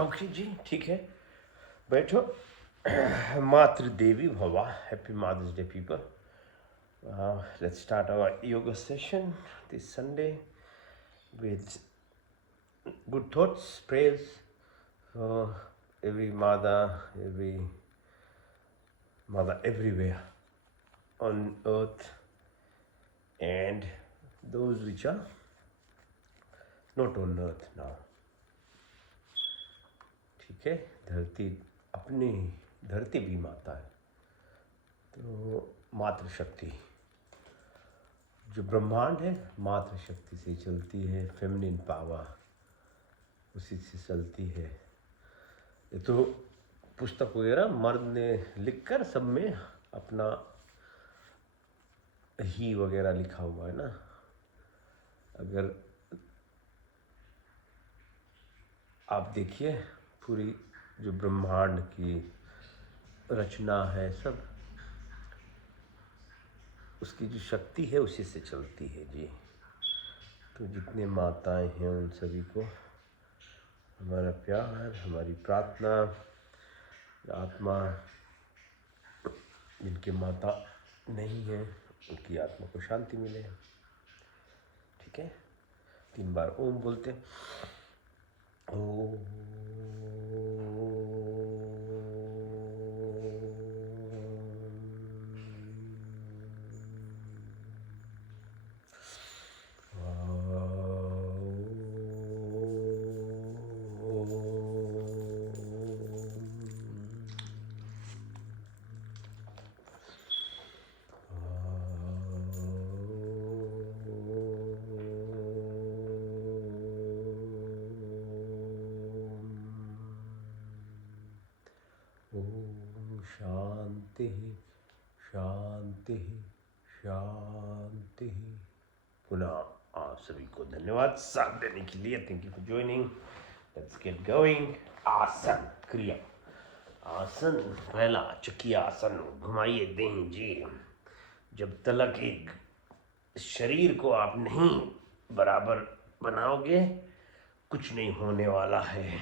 Okay जी, ठीक है, बैठो। मातृ देवी भवा, happy mother's day people. Let's start our yoga session this Sunday with good thoughts, prayers for every mother everywhere on earth, and those which are not on earth now. ठीक है, धरती अपनी धरती भी माता है, तो मातृशक्ति जो ब्रह्मांड है मातृशक्ति से चलती है, फेमिनिन पावर उसी से चलती है. ये तो पुस्तक वगैरह मर्द ने लिखकर सब में अपना ही वगैरह लिखा हुआ है ना. अगर आप देखिए पूरी जो ब्रह्मांड की रचना है सब, उसकी जो शक्ति है उसी से चलती है जी. तो जितने माताएं हैं उन सभी को हमारा प्यार, हमारी प्रार्थना. आत्मा जिनके माता नहीं है उनकी आत्मा को शांति मिले. ठीक है, 3 बार ओम बोलते हैं. ओम. ओम शांति शांति शांति. पुनः आप सभी को धन्यवाद साथ देने के लिए. Thank you for joining. Let's get going. आसन क्रिया. आसन पहला चक्की आसन. घुमाइए दें जी. जब तक एक शरीर को आप नहीं बराबर बनाओगे कुछ नहीं होने वाला है.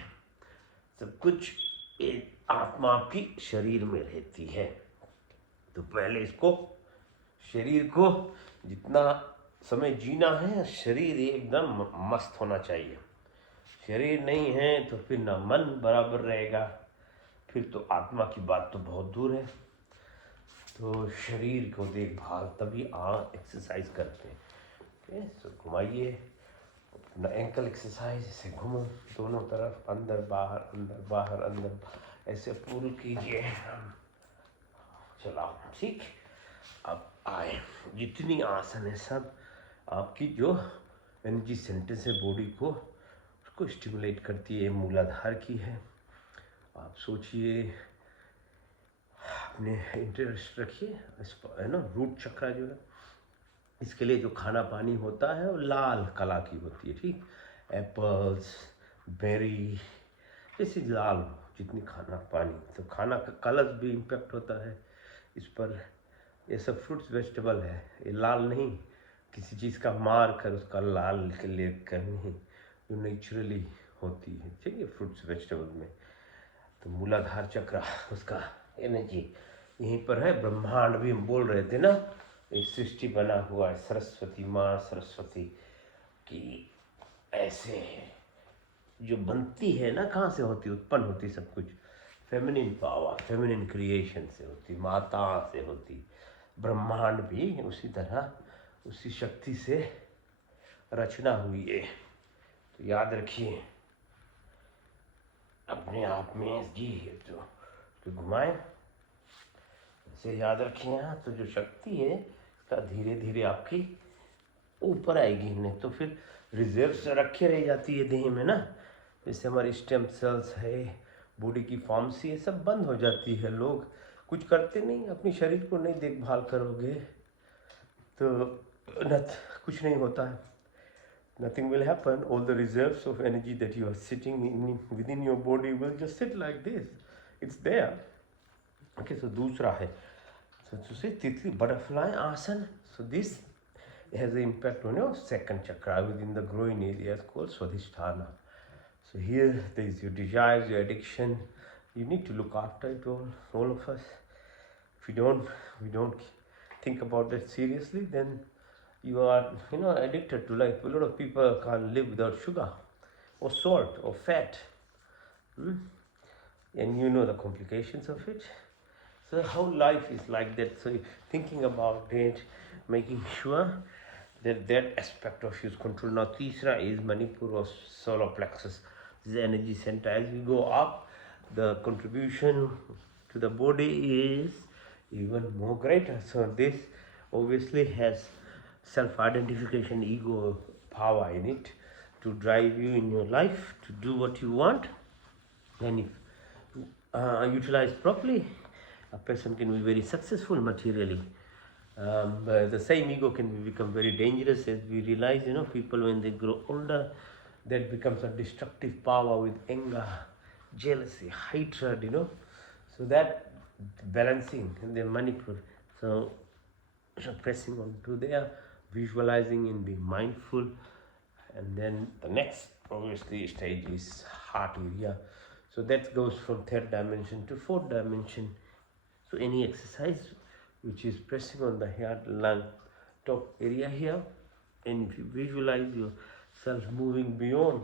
सब कुछ एक आत्मा आपकी शरीर में रहती है. तो पहले इसको शरीर को जितना समय जीना है शरीर एकदम मस्त होना चाहिए. शरीर नहीं है तो फिर ना मन बराबर रहेगा, फिर तो आत्मा की बात तो बहुत दूर है. तो शरीर को देखभाल तभी एक्सरसाइज करते हैं. ओके, सो घुमाइए अपना एंकल एक्सरसाइज. ऐसे घूमो दोनों तरफ, अंदर बाहर अंदर बाहर अंदर, ऐसे पूरी कीजिए. चलाओ. ठीक, अब आए. जितनी आसन है सब आपकी जो एनर्जी सेंटर्स है बॉडी को उसको स्टिमुलेट करती है. मूलाधार की है. आप सोचिए, अपने इंटरेस्ट रखिए इस पर, है ना. रूट चक्रा जो है इसके लिए जो खाना पानी होता है वो लाल कला की होती है. ठीक, एप्पल्स, बेरी, जैसे लाल जितनी खाना पानी, तो खाना का कलर भी इम्पेक्ट होता है इस पर. ये सब फ्रूट्स वेजिटेबल है, ये लाल नहीं किसी चीज़ का मार कर उसका लाल के लिए करनी जो नेचुरली होती है. ठीक है, फ्रूट्स वेजिटेबल में. तो मूलाधार चक्र उसका एनर्जी यहीं पर है. ब्रह्मांड भी हम बोल रहे थे ना, ये सृष्टि बना हुआ है सरस्वती माँ सरस्वती की. ऐसे जो बनती है ना, कहाँ से होती, उत्पन्न होती सब कुछ फेमिनिन पावर, फेमिनिन क्रिएशन से होती, माता से होती. ब्रह्मांड भी उसी तरह उसी शक्ति से रचना हुई है. तो याद रखिए अपने आप में जी. तो घुमाएं इसे, याद रखिए. यहाँ तो जो शक्ति है इसका धीरे धीरे आपकी ऊपर आएगी, नहीं तो फिर रिजर्व से रखे रह जाती है देह में ना. जैसे हमारी स्टेम सेल्स है, बॉडी की फॉर्म्स, ये सब बंद हो जाती है. लोग कुछ करते नहीं, अपने शरीर को नहीं देखभाल करोगे तो कुछ नहीं होता है. Nothing will happen. All the reserves of energy that you are sitting within your body will just sit like this. It's there. Okay, so दूसरा है, so to say तितली butterfly आसन. So this has an impact on your second chakra within the groin area, called Swadhisthana. So here there is your desires, your addiction. You need to look after it all of us. If we don't think about that seriously, then you are, addicted to life. A lot of people can't live without sugar or salt or fat. Hmm? And you know the complications of it. So how life is like that. So thinking about it, making sure that that aspect of you is controlled. Now Tisra is Manipur or solar plexus. This is energy center. As we go up, the contribution to the body is even more greater. So this obviously has self-identification, ego power in it to drive you in your life to do what you want. And if utilized properly, a person can be very successful materially. But the same ego can become very dangerous as we realize, people when they grow older, that becomes a destructive power with anger, jealousy, hatred, So that balancing in the Manipur. So pressing on to there, visualizing and being mindful. And then the next obviously stage is heart area. So that goes from third dimension to fourth dimension. So any exercise which is pressing on the heart, lung, top area here, and if you visualize yourself moving beyond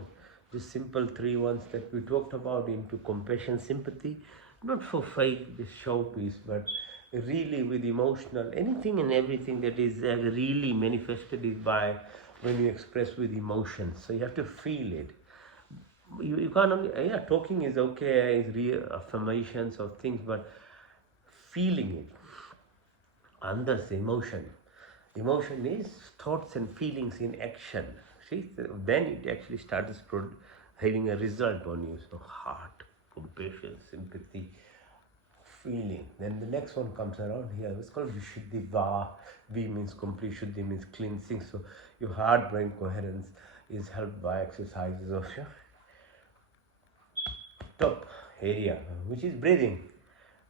the simple three ones that we talked about into compassion, sympathy, not for fake, this showpiece, but really with emotional, anything and everything that is really manifested is by when you express with emotion. So you have to feel it. You can't only, talking is okay, is real affirmations of things, but feeling it under the emotion. Emotion is thoughts and feelings in action. See, then it actually starts having a result on you. So heart, compassion, sympathy, feeling. Then the next one comes around here. It's called Vishuddhi. V means complete, Shuddhi means cleansing. So your heart brain coherence is helped by exercises of your top area, which is breathing.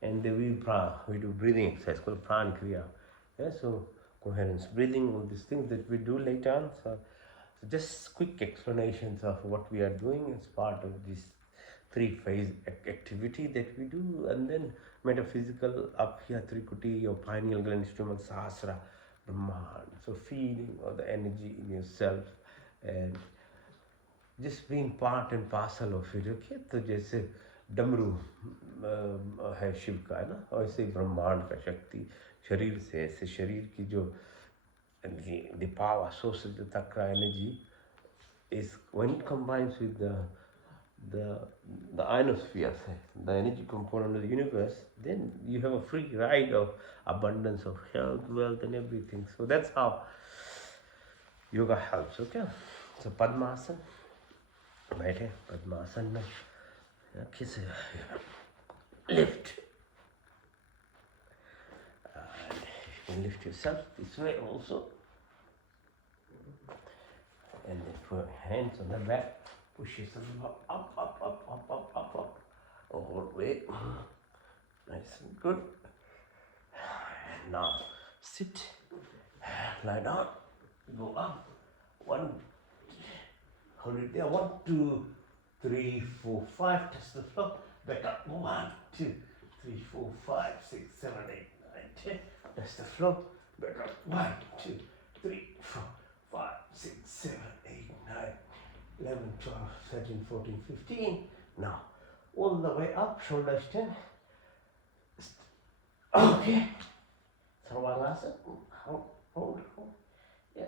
And we do breathing exercise called Pran Kriya. Yeah, so coherence, breathing, all these things that we do later on. So just quick explanations of what we are doing as part of this three-phase activity that we do. And then metaphysical up here, Trikuti, your pineal gland instrument, Sahasra, Brahman. So feeling all the energy in yourself and just being part and parcel of it. Okay, तो जैसे डमरू है शिव का, है ना, और ऐसे ब्रह्मांड का शक्ति शरीर से, ऐसे शरीर की जो the power source of the chakra energy is when it combines with the ionosphere, the energy component of the universe, then you have a free ride of abundance of health, wealth, and everything. So that's how yoga helps. Okay, so Padmasana. बैठे पद्मासन में किस lift and you can lift yourself this way also, and then put hands on the back, push yourself up all the way, nice and good. And now sit, lie down, go up, one, hold it there, 1, 2, 3, 4, 5, touch the floor, back up, 1, 2, 3, 4, 5, 6, 7, 8, 9, 10, touch the floor, back up, 1, 2, 3, 4, 5, 6, 7, 8, 9, 11, 12, 13, 14, 15, now, all the way up, shoulders 10, okay, Sarvanasana, hold, yeah,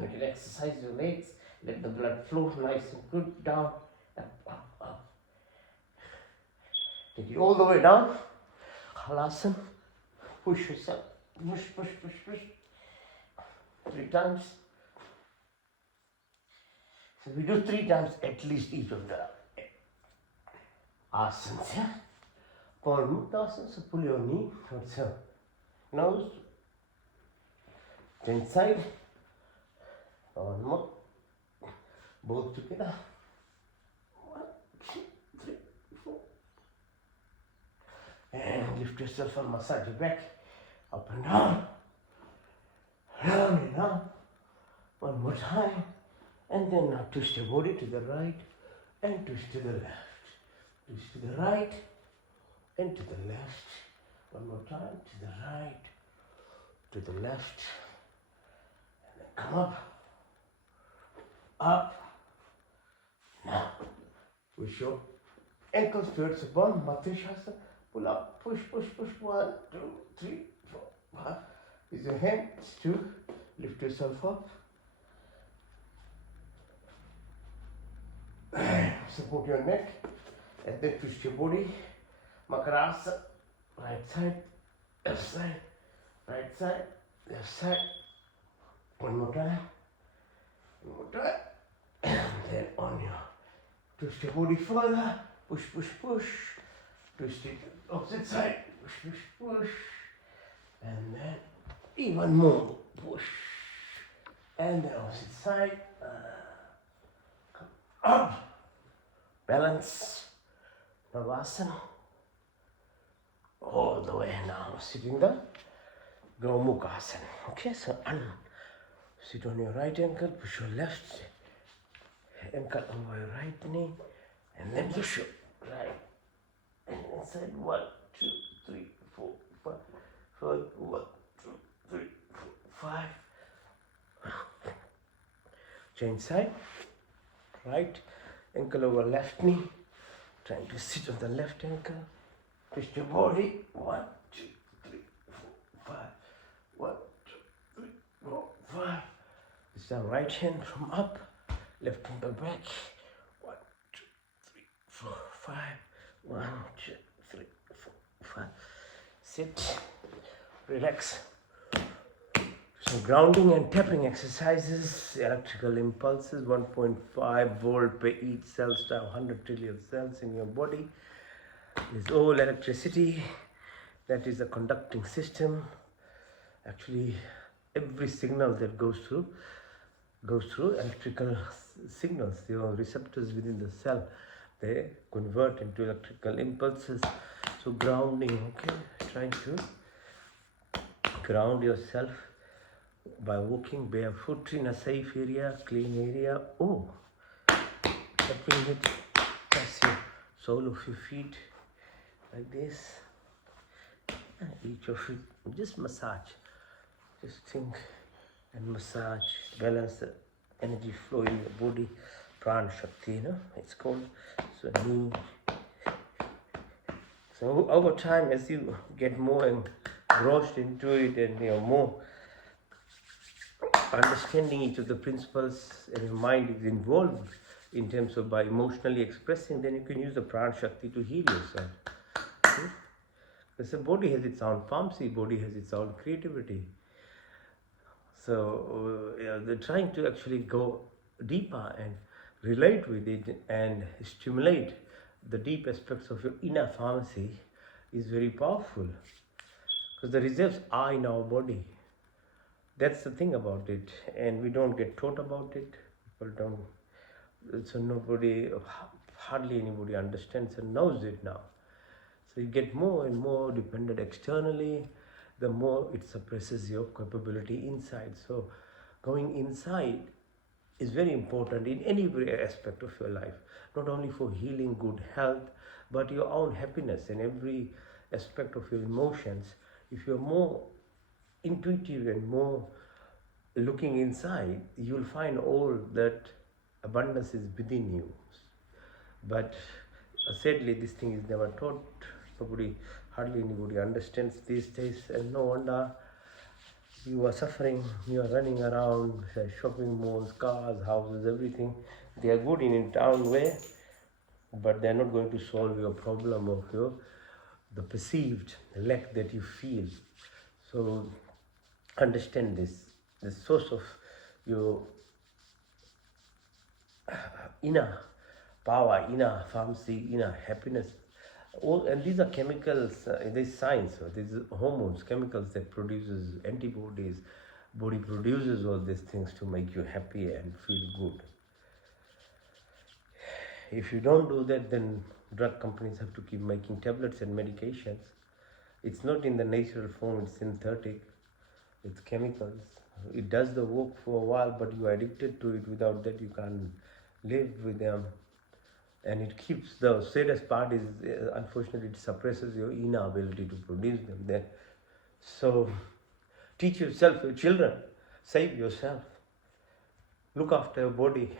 you can exercise your legs. Let the blood flow nice and good down, up. Take it all the way down. Halasana. Push yourself. Push. 3 times. So we do 3 times at least each of the asanas. Yeah? Padmasana. So pull your knee towards your nose. Then side. One more. Both together. 1, 2, 3, 4. And lift yourself and massage your back. Up and down. Round and up. One more time. And then now twist your body to the right and twist to the left, twist to the right, and to the left. One more time, to the right, to the left, and then come up. Now, push your ankles towards the bottom, Matrishasana. Pull up, push, push, push. 1, 2, 3, 4, 5. Use your hands to lift yourself up. Support your neck and then twist your body. Makarasana. Right side, left side, right side, left side. One more time. One more time. And then on your twist your body further. Push, push, push. Twist it opposite side. Push, push, push. And then even more. Push. And then opposite side. Come up. Balance. Navasana. All the way now. Sitting the Gomukhasana. Okay, so sit on your right ankle. Push your left ankle over your right knee. And then push your right. And inside 1, 2, 3, 4, 5. 1, 2, 3, 4, 5. Change side. Right ankle over left knee. Trying to sit on the left ankle. Twist your body. 1, 2, 3, 4, 5. 1, 2, 3, 4, 5. This time right hand from up. Left hand back. 1, 2, 3, 4, 5. 1, 2, 3, 4, 5. Sit. Relax. So grounding and tapping exercises, electrical impulses, 1.5 volt per each cell to 100 trillion cells in your body. There's all electricity, that is a conducting system. Actually, every signal that goes through electrical signals. Your receptors within the cell, they convert into electrical impulses. So grounding, okay, trying to ground yourself by walking barefoot in a safe area, clean area. Oh, tapping it, press your sole of your feet like this. And each of it, just massage. Just think and massage, balance the energy flow in your body. Pran Shakti, you know, it's called. So over time, as you get more engrossed into it and you're more understanding each of the principles and your mind is involved in terms of by emotionally expressing, then you can use the Pran Shakti to heal yourself. Okay? Because the body has its own pharmacy, body has its own creativity. So they're trying to actually go deeper and relate with it and stimulate the deep aspects of your inner pharmacy is very powerful. Because the reserves are in our body. That's the thing about it. And we don't get taught about it. People don't. So nobody, hardly anybody understands and knows it now. So you get more and more dependent externally, the more it suppresses your capability inside. So going inside is very important in any aspect of your life, not only for healing, good health, but your own happiness and every aspect of your emotions. If you're more intuitive and more looking inside, you'll find all that abundance is within you. But sadly, this thing is never taught. Hardly anybody understands these days, and no wonder you are suffering. You are running around shopping malls, cars, houses, everything. They are good in a town way, but they are not going to solve your problem of the perceived lack that you feel. So understand this. The source of your inner power, inner pharmacy, inner happiness. And these are chemicals, this is science, these are hormones, chemicals that produces antibodies. Body produces all these things to make you happy and feel good. If you don't do that, then drug companies have to keep making tablets and medications. It's not in the natural form, it's synthetic, it's chemicals. It does the work for a while, but you are addicted to it. Without that, you can't live with them. And it keeps, the saddest part is, unfortunately, it suppresses your inability to produce them then. So teach yourself, your children, save yourself, look after your body,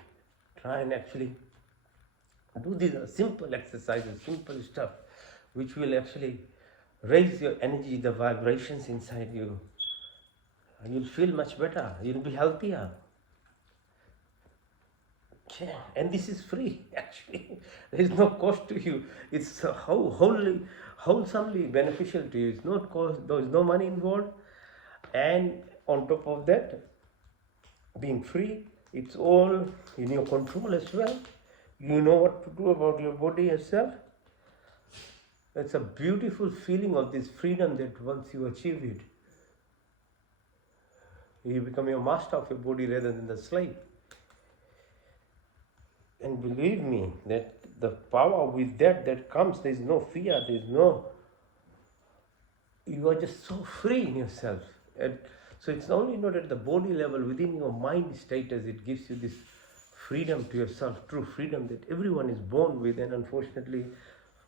try and actually do these simple exercises, simple stuff, which will actually raise your energy, the vibrations inside you. You'll feel much better, you'll be healthier. Yeah, and this is free actually. There is no cost to you. It's wholesomely beneficial to you. It's not cost. There is no money involved, and on top of that, being free, it's all in your control as well. You know what to do about your body yourself. It's a beautiful feeling of this freedom that once you achieve it, you become your master of your body rather than the slave. And believe me, that the power with that comes, there's no fear, there's no, you are just so free in yourself. And so it's only not at the body level, within your mind status, it gives you this freedom to yourself, true freedom that everyone is born with. And unfortunately,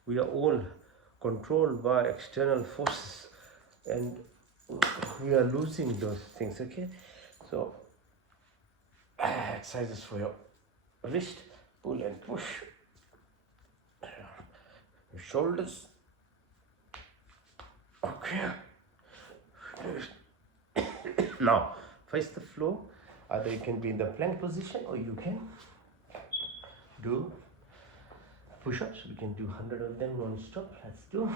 we are all controlled by external forces, and we are losing those things. Okay, so exercises for your wrist, pull and push, your shoulders. Okay, now face the floor. Either you can be in the plank position, or you can do push-ups. We can do 100 of them non-stop. Let's do.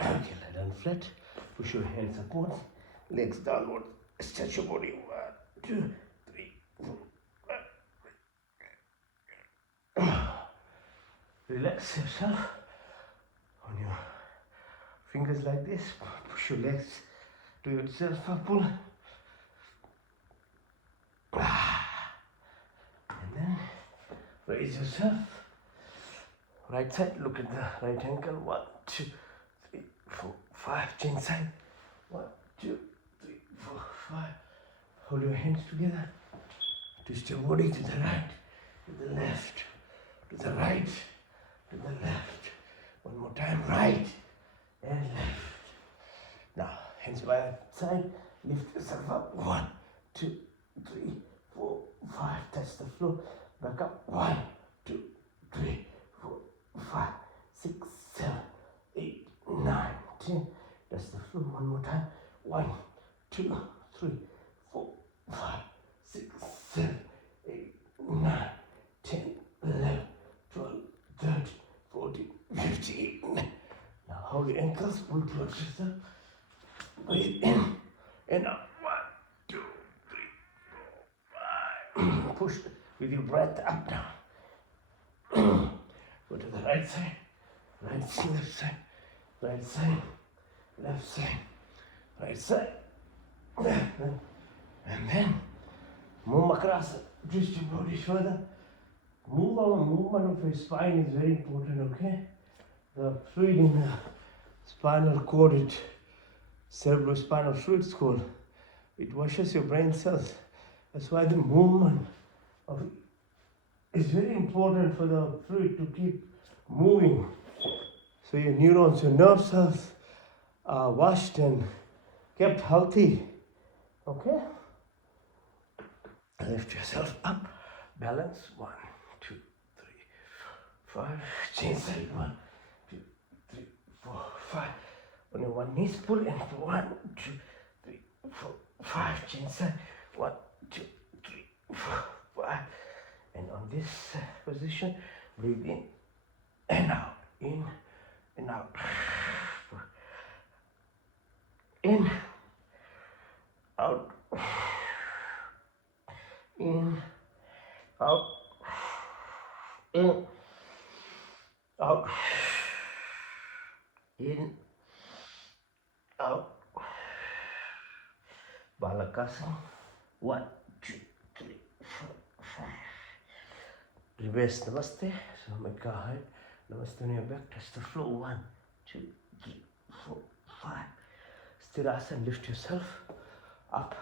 Okay, lie down flat. Push your hands upwards, legs downwards. Stretch your body. 1, 2, 3, 4, 5. Relax yourself on your fingers like this. Push your legs to yourself. Pull. And then raise yourself. Right side, look at the right ankle. 1, 2, 3, 4, 5. Change side. 1, 2, 3, 4, 5. Hold your hands together. Twist your body to the right, to the left, to the right, to the left. One more time, right and left. Now, hands by the side. Lift yourself up. 1, 2, 3, 4, 5. Touch the floor. Back up. 1, 2, 3, 4, 5, 6, 7, 8, 9, 10. Touch the floor one more time. 1, 2, 3, 4, 5, 6, 7, 8, 9, 10, 11, 12, 13, 14, 15. Now hold your ankles. Pull towards yourself. Breathe in and out. 1, 2, 3, 4, 5. Push with your breath up now. Go to the right side, left side, right side, left side, right side, and then move across. Twist your body further. Movement of your spine is very important. Okay, the fluid in the spinal cord, cerebrospinal fluid is called. It washes your brain cells. That's why the movement of is very important for the fluid to keep moving. So your neurons, your nerve cells are washed and kept healthy. Okay? Lift yourself up. Balance. 1, 2, 3, 4, 5. Change side. 1, 2, 3, 4, 5. On your one knee, pull and 1, 2, 3, 4, 5. Change side. 1, 2, 3, 4, 5. And on this position, breathe in and out. In and out. In out, in, out, in, out, in, out. Balakasana. 1, 2, 3, 4, 5. Reverse Namaste. So make a high. Namaste on your back. Touch the floor. 1, 2, 3, 4, 5. Sthirasana. Lift yourself up.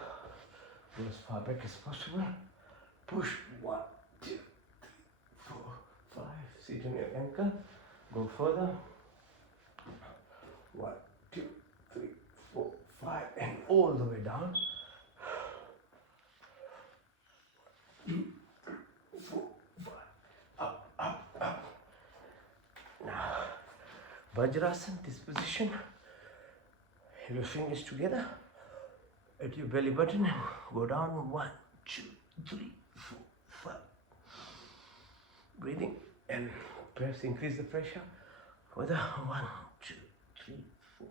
Go as far back as possible. Push. 1, 2, 3, 4, 5. Sit on your ankle. Go further. 1, 2, 3, 4, 5. And all the way down. 2, 4, 5. Up, up, up. Now, Vajrasana, this position. Have your fingers together at your belly button and go down. 1, 2, 3, 4, 5. Breathing and perhaps increase the pressure. Further. 1, 2, 3, 4,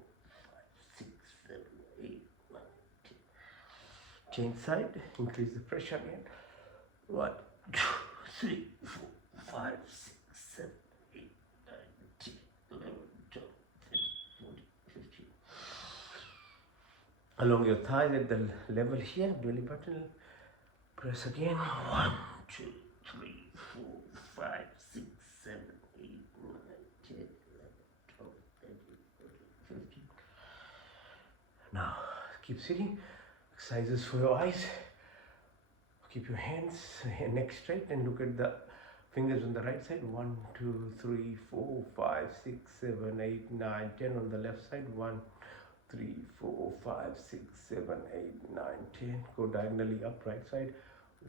5, 6, 7, 8, 9, 10. Change side. Increase the pressure again. 1, 2, 3, 4, 5, 6, 7, 8, 9, 10, 11, 12, 13, 14, 15. Along your thighs at the level here, belly button. Press again. 1, 2, 3, 4, 5, 6, 7, 8, 9, 10, 11, 12, 13, 14, 15. Now, keep sitting. Exercises for your eyes. Keep your hands, neck straight, and look at the fingers on the right side. 1, 2, 3, 4, 5, 6, 7, 8, 9, 10 on the left side. 1, 3, 4, 5, 6, 7, 8, 9, 10. Go diagonally up, right side.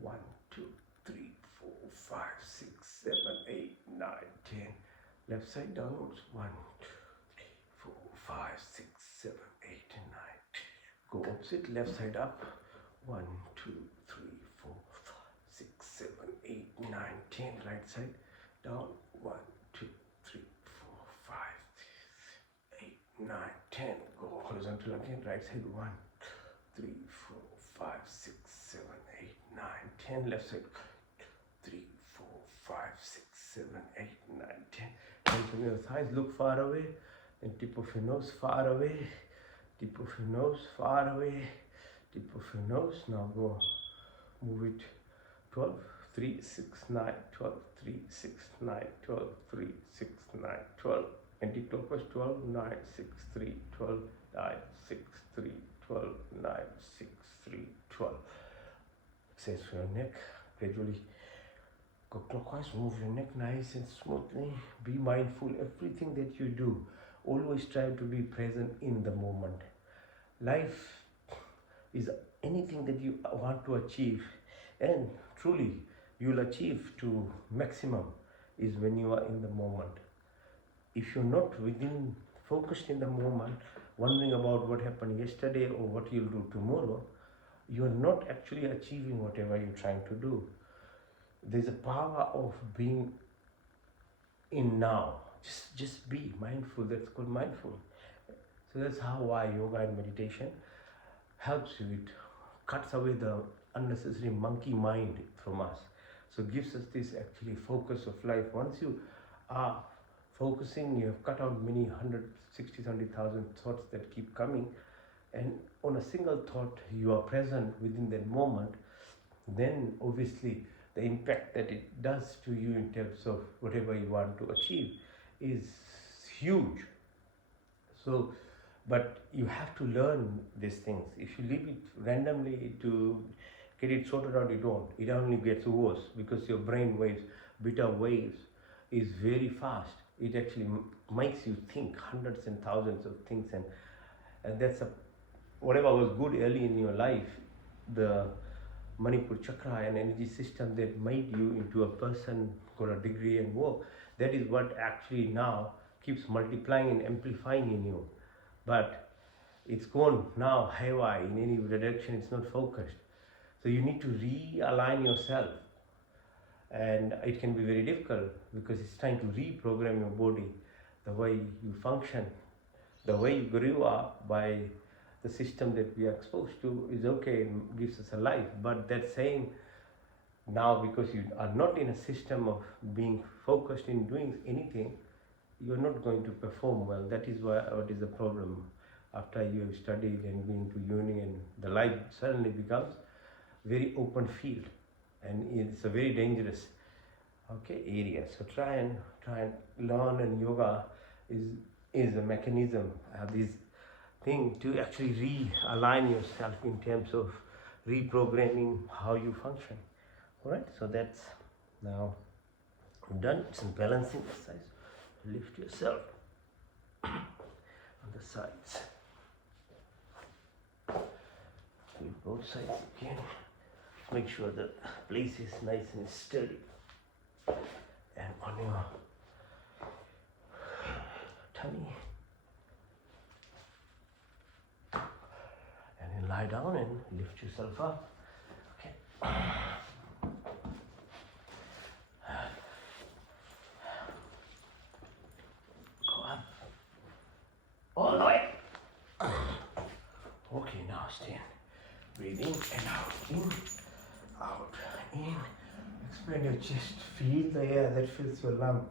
1, 2, 3, 4, 5, 6, 7, 8, 9, 10. Left side downwards. 1, 2, 3, 4, 5, 6, 7, 8, and 9. Go opposite, left side up. 1, 2, 3, 4, 5, 6, 7, 8, 9, 10. Right side down. 1, 2, 3, 4, 5, 6, 8, 9, 10. Go horizontal again. Right side. 1, 3, 4, 5, 6, 7, 8, 9, 10. Left side. 3, 4, 5, 6, 7, 8, 9, 10. Hands on your thighs. Look far away. Then tip of your nose far away. Tip of your nose far away. Tip of your nose. Now go move it. 12, 3, 6, 9, 12, 3, 6, 9, 12, 3, 6, 9, 12. Anti-clockwise. 12, 9, 6, 3, 12, 9, 6, 3, 12, 9, 6, 3, 12. Exercise for your neck. Gradually go clockwise. Move your neck nice and smoothly. Be mindful everything that you do. Always try to be present in the moment. Life is anything that you want to achieve, and truly you'll achieve to maximum is when you are in the moment. If you're not focused in the moment, wondering about what happened yesterday or what you'll do tomorrow, you're not actually achieving whatever you're trying to do. There's a power of being in now. Just be mindful. That's called mindful. So that's why yoga and meditation helps you. It cuts away the unnecessary monkey mind from us. So it gives us this actually focus of life. Once you are focusing, you have cut out many 160, 70,000 thoughts that keep coming. And on a single thought, you are present within that moment. Then obviously the impact that it does to you in terms of whatever you want to achieve is huge. So, but you have to learn these things. If you leave it randomly to get it sorted out, you don't. It only gets worse because your brain waves, beta waves, is very fast. It actually makes you think hundreds and thousands of things, and that's whatever was good early in your life, the Manipur chakra and energy system that made you into a person, got a degree and work. That is what actually now keeps multiplying and amplifying in you. But it's gone now haywire in any direction, it's not focused. So you need to realign yourself. And it can be very difficult because it's trying to reprogram your body, the way you function, the way you grew up by the system that we are exposed to is okay and gives us a life, but that same now, because you are not in a system of being focused in doing anything, you're not going to perform well. That is what is the problem. After you have studied and been to uni, and the life suddenly becomes very open field, and it's a very dangerous area. So try and learn, and yoga is a mechanism, this thing to actually realign yourself in terms of reprogramming how you function. All right, so that's now done. Some balancing exercise. Lift yourself on the sides. With both sides again. Make sure the place is nice and sturdy. And on your tummy. And then lie down and lift yourself up. Okay. All the way. Okay, now stand. Breathe in and out. In, out, in. Expand your chest. Feel the air that fills your lung.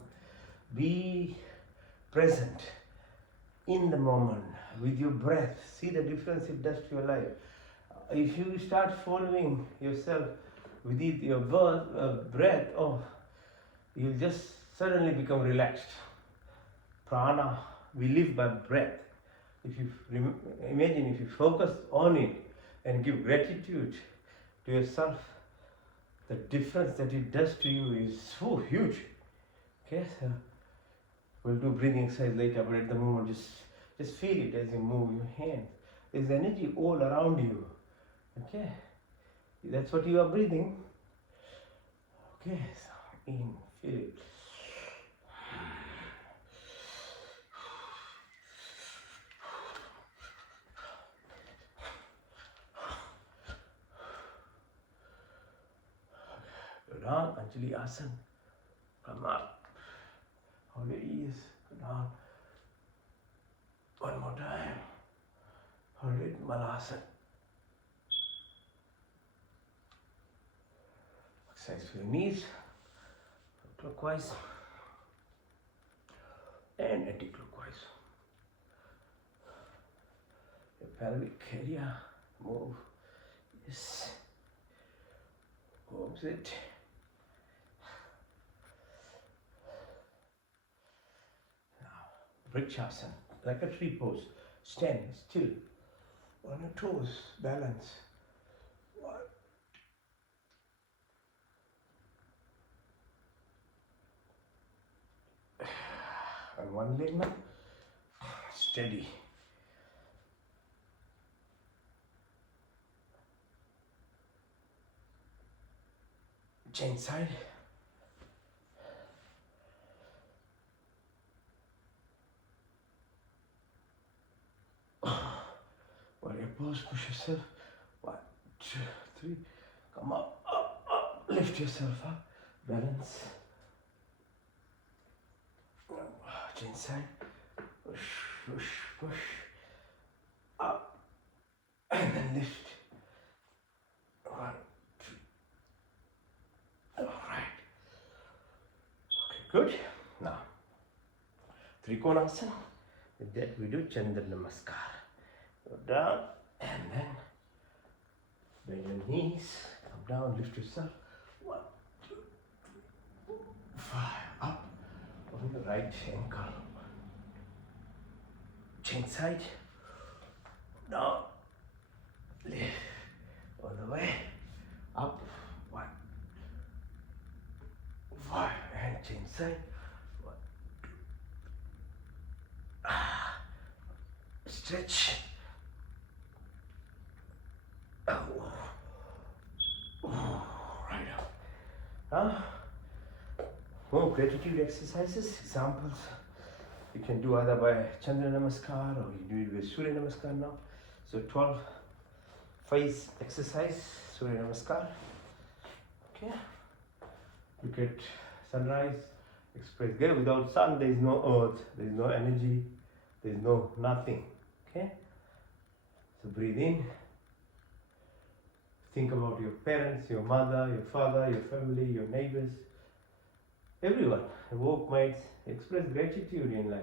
Be present in the moment with your breath. See the difference it does to your life. If you start following yourself with your breath, you'll just suddenly become relaxed. Prana, we live by breath. If you imagine, if you focus on it and give gratitude to yourself, the difference that it does to you is so huge. Okay, so we'll do breathing exercise later, but at the moment, just feel it as you move your hands. There's energy all around you. Okay, that's what you are breathing. Okay, so in, feel it. Go down, Anjali Asana. Come up. Hold your ears. Go down. One more time. Hold it, Malasana. Exercise for your knees, clockwise and anti-clockwise. Your pelvic area, move. Yes. Opposite. Now, Vrikshasana, like a tree pose. Stand still on your toes, balance. One. On one leg now, steady. Change side. Warrior pose, push yourself. 1, 2, 3. Come up, up, up. Lift yourself up. Balance. Change side. Push, push, push. Up. And then lift. 1, 2. All right. Okay, good. Now, Trikonasana. With that, we do Chandra Namaskar. Go down and then bend your knees. Come down, lift yourself. 1, 2, 3, 4, 5. Up on the right ankle. Change side. Down. Lift. All the way. Up. 1, 5. And change side. 1, 2. Stretch. Right up. Now, more gratitude exercises, examples. You can do either by Chandra Namaskar or you do it with Surya Namaskar now. So 12 phase exercise, Surya Namaskar. Okay. Look at sunrise, express. Again, without sun, there is no earth, there is no energy, there is no nothing. Okay. So breathe in. Think about your parents, your mother, your father, your family, your neighbors, everyone, workmates. Express gratitude in life.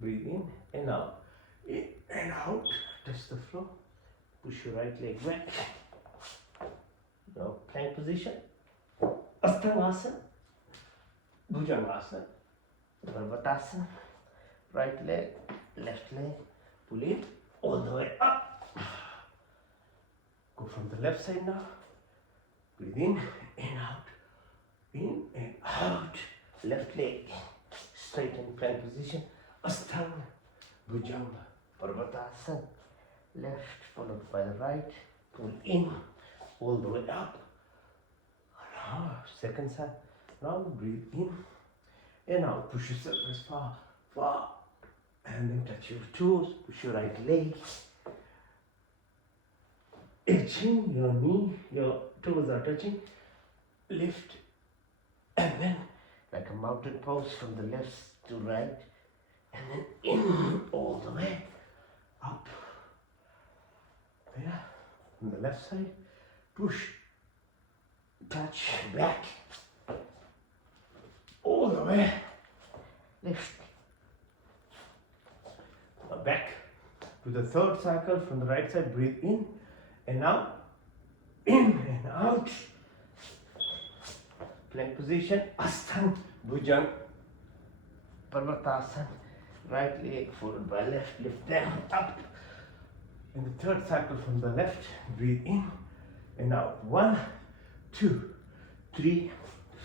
Breathe in and out. In and out. Touch the floor. Push your right leg back. Now plank position. Ashtanga, Bhujangasana, Parvatasana. Right leg, left leg. Pull in all the way up. Go from the left side now. Breathe in and out. In and out. Left leg. Straighten plank position. Ashtanga. Bhujanga. Parvatasana. Left followed by the right. Pull in. All the way up. Second side. Now breathe in and out. Push yourself as far, far. And then touch your toes. Push your right leg. Edging your knee. Your toes are touching. Lift. And then like a mountain pose from the left to right. And then in all the way up. There. On the left side. Push. Touch. Back. All the way. Lift. Now back to the third cycle from the right side. Breathe in and out. In and out. Plank position. Ashtanga. Bhujanga. Parvatasana. Right leg followed by left. Lift them up. In the third cycle from the left. Breathe in and out. 1, 2, 3,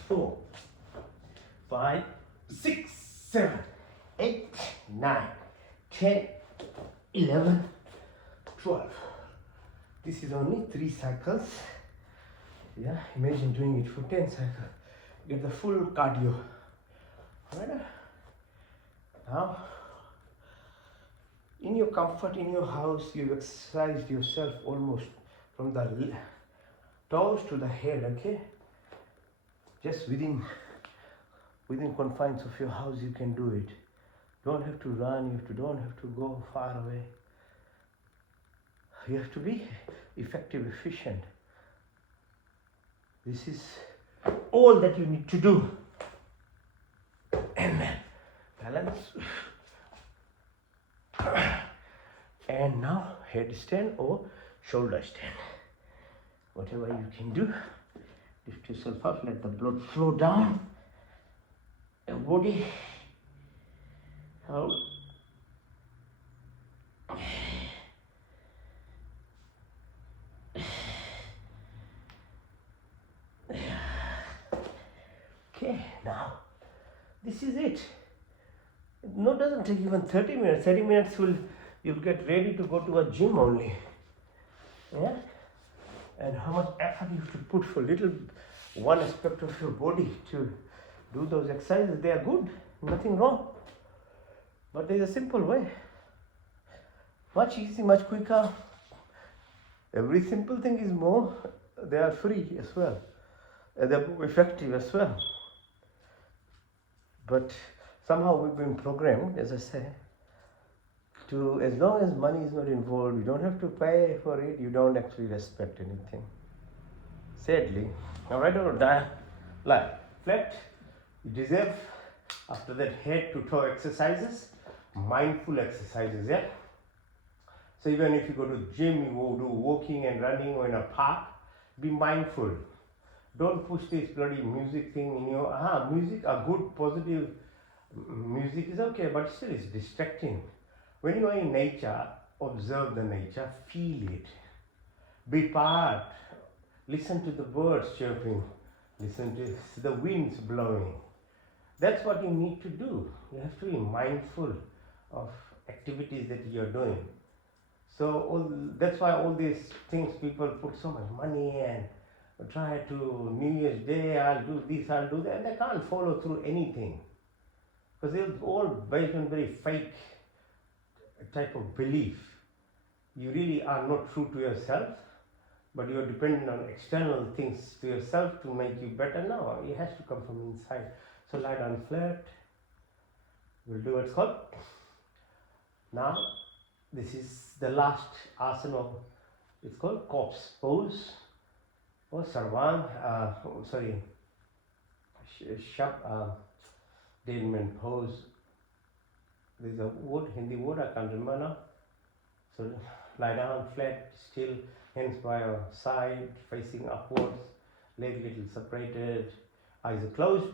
4, 5, 6, 7, 8, 9, 10, 11, 12. This is only 3 cycles. Yeah, imagine doing it for 10 cycles. Get the full cardio. Right? Now, in your comfort, in your house, you've exercised yourself almost from the toes to the head, okay? Just within confines of your house, you can do it. Don't have to run, don't have to go far away. You have to be effective, efficient. This is all that you need to do. And then balance. And now headstand or shoulder stand. Whatever you can do. Lift yourself up, let the blood flow down your body. Out. Okay, now this is it. No, it doesn't take even 30 minutes. 30 minutes you'll get ready to go to a gym only. Yeah? And how much effort you have to put for little one aspect of your body to do those exercises. They are good, nothing wrong. But there's a simple way. Much easy, much quicker. Every simple thing is more, they are free as well. They're more effective as well. But somehow we've been programmed, as I say, to, as long as money is not involved, you don't have to pay for it, you don't actually respect anything. Sadly. Now right over there, lie flat, you deserve after that head to toe exercises, mindful exercises, yeah? So even if you go to gym, you go do walking and running or in a park, be mindful. Don't push this bloody music thing in your, music, a good positive music is okay, but still it's distracting. When you are in nature, observe the nature, feel it. Be part. Listen to the birds chirping. Listen to the winds blowing. That's what you need to do. You have to be mindful of activities that you're doing. So that's why all these things people put so much money and try to New Year's Day, I'll do this, I'll do that, and they can't follow through anything. Because it's all based on very fake type of belief. You really are not true to yourself, but you're dependent on external things to yourself to make you better. No, it has to come from inside. So lie down flat. We'll do what's called. Now, This is the last asana. It's called corpse pose or sarvan. Sorry, shab. Didn't pose. There's a word, Hindi word, I can't remember now. So lie down flat, still, hands by your side, facing upwards, leg little separated, eyes are closed,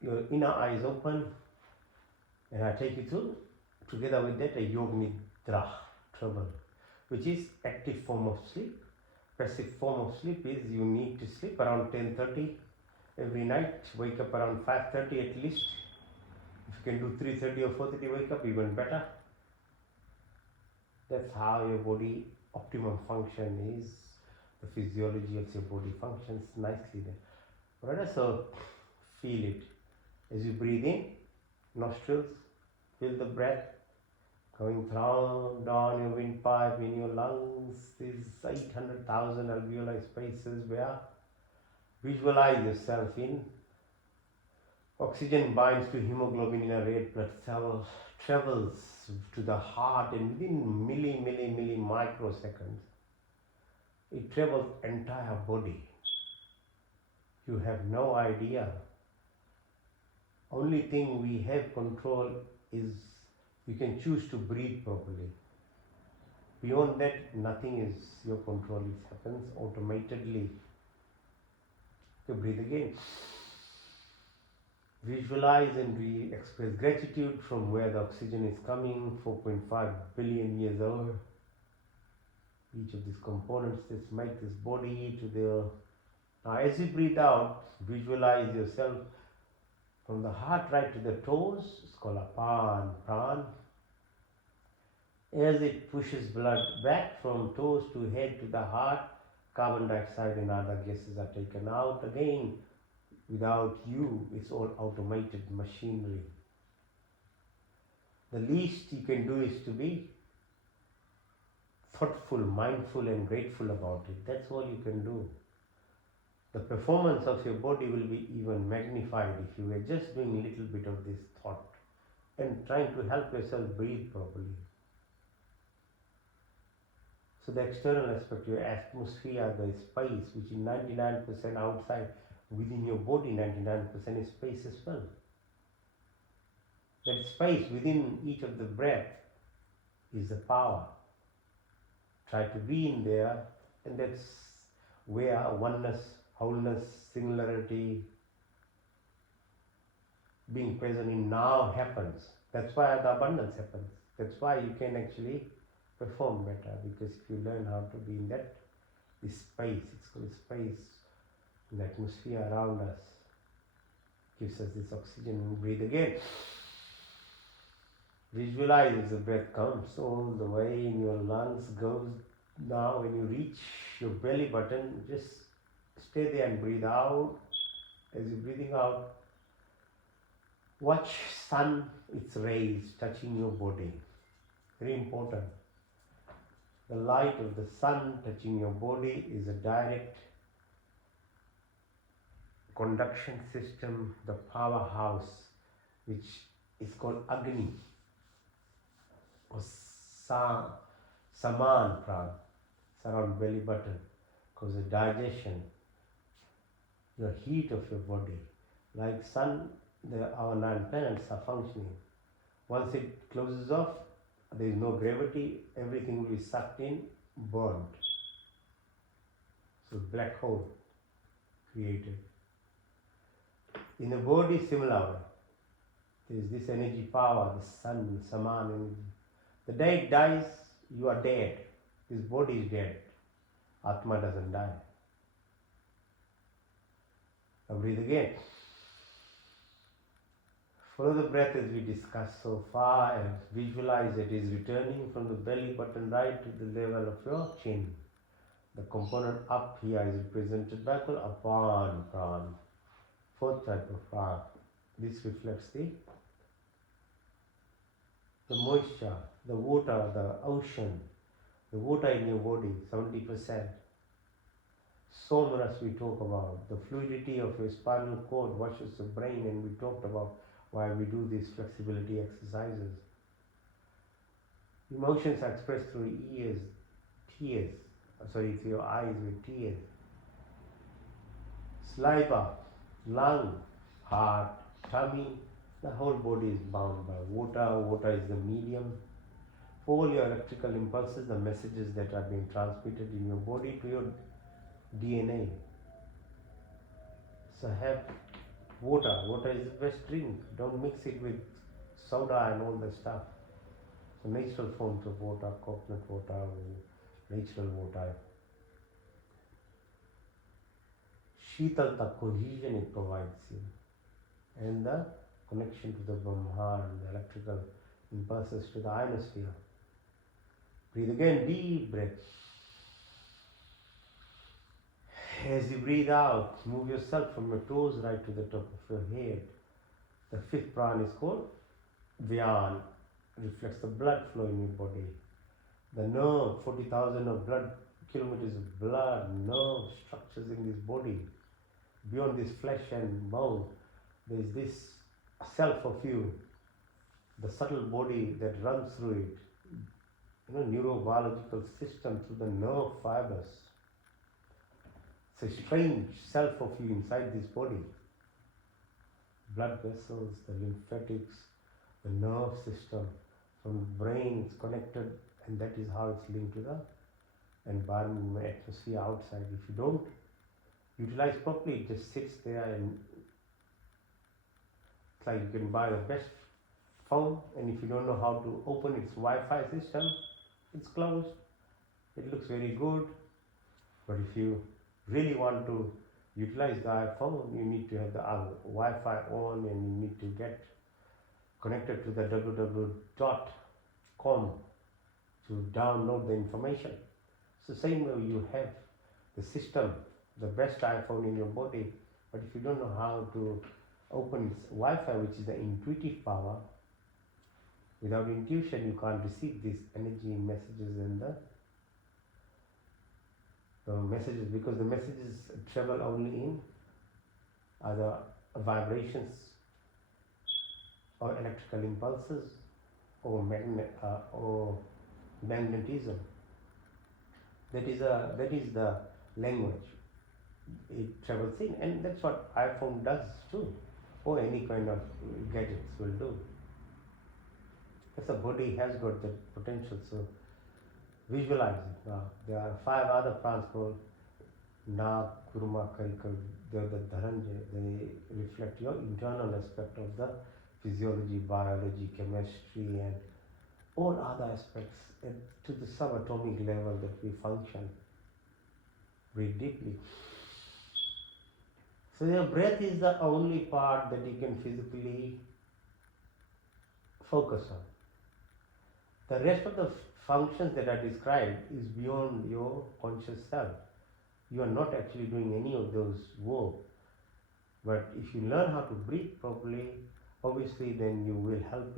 your inner eyes open, and I take you through, together with that, a Yog Nidra trouble, which is active form of sleep. Passive form of sleep is you need to sleep around 10:30 every night, wake up around 5:30 at least. If you can do 3:30 or 4:30 wake up, even better. That's how your body optimum function is. The physiology of your body functions nicely there. Alright, so feel it. As you breathe in, nostrils, feel the breath going down your windpipe, in your lungs. These 800,000 alveoli spaces where visualize yourself in. Oxygen binds to hemoglobin in a red blood cell, travels to the heart, and within milli microseconds, it travels entire body. You have no idea. Only thing we have control is you can choose to breathe properly. Beyond that, nothing is your control. It happens automatically. You breathe again. Visualize and we express gratitude from where the oxygen is coming, 4.5 billion years old. Each of these components that make this body to the... Now as you breathe out, visualize yourself from the heart right to the toes. It's called Apan Pran. As it pushes blood back from toes to head to the heart, carbon dioxide and other gases are taken out. Again, without you, it's all automated machinery. The least you can do is to be thoughtful, mindful and grateful about it. That's all you can do. The performance of your body will be even magnified if you were just doing a little bit of this thought and trying to help yourself breathe properly. So the external aspect, your atmosphere, the space, which is 99% outside, within your body, 99% is space as well. That space within each of the breath is the power. Try to be in there, and that's where oneness, wholeness, singularity, being present in now happens. That's why the abundance happens. That's why you can actually perform better, because if you learn how to be in that, this space, it's called space, the atmosphere around us gives us this oxygen. Breathe again. Visualize as the breath comes all the way in your lungs, goes now. When you reach your belly button, just stay there and breathe out. As you're breathing out, watch sun, its rays touching your body. Very important. The light of the sun touching your body is a direct conduction system, the powerhouse, which is called Agni or Saman Pran. It's around belly button, because the digestion, the heat of your body. Like sun, our 9 planets are functioning. Once it closes off, there is no gravity, everything will be sucked in, burned. So black hole created. In the body, similar. There is this energy power, the sun, the Saman energy. The day it dies, you are dead. This body is dead. Atma doesn't die. Now breathe again. Follow the breath as we discussed so far and visualize it is returning from the belly button right to the level of your chin. The component up here is represented by Apan Pran. Fourth type of Pran. This reflects the moisture, the water, the ocean, the water in your body, 70%. Sonorous we talk about, the fluidity of your spinal cord washes the brain, and we talked about why we do these flexibility exercises. Emotions are expressed through ears, tears, through your eyes with tears, saliva, lung, heart, tummy. The whole body is bound by water. Water is the medium. For all your electrical impulses, the messages that are being transmitted in your body to your DNA. So have water. Water is the best drink. Don't mix it with soda and all the stuff. So natural forms of water, coconut water, natural water. Shitalta, cohesion it provides you. And the connection to the Brahman, the electrical impulses to the ionosphere. Breathe again, deep breath. As you breathe out, move yourself from your toes right to the top of your head. The fifth prana is called Dhyan, reflects the blood flow in your body. The nerve, 40,000 of blood, kilometers of blood, nerve structures in this body. Beyond this flesh and bone, there is this self of you, the subtle body that runs through it, neurobiological system through the nerve fibers. It's a strange self of you inside this body. Blood vessels, the lymphatics, the nerve system, from the brain it's connected, and that is how it's linked to the environment, atmosphere outside. If you don't utilize properly, it just sits there, and it's like you can buy the best phone, and if you don't know how to open its Wi-Fi system, it's closed. It looks very good, but if you really want to utilize the iPhone, you need to have the Wi-Fi on, and you need to get connected to the www.com to download the information. It's the same way you have the system, the best iPhone in your body, but if you don't know how to open its Wi-Fi, which is the intuitive power, without intuition you can't receive these energy messages and the messages, because the messages travel only in either vibrations or electrical impulses or magnetism. That is the language it travels in, and that's what iPhone does too, or any kind of gadgets will do. Because the body has got the potential, so visualize it. Now there are 5 other plants called Nag, Kurma, Karikal. They are the Dharanja. They reflect your internal aspect of the physiology, biology, chemistry, and all other aspects to the subatomic level that we function. Breathe deeply. So your breath is the only part that you can physically focus on. The rest of the functions that are described is beyond your conscious self. You are not actually doing any of those work. But if you learn how to breathe properly, obviously then you will help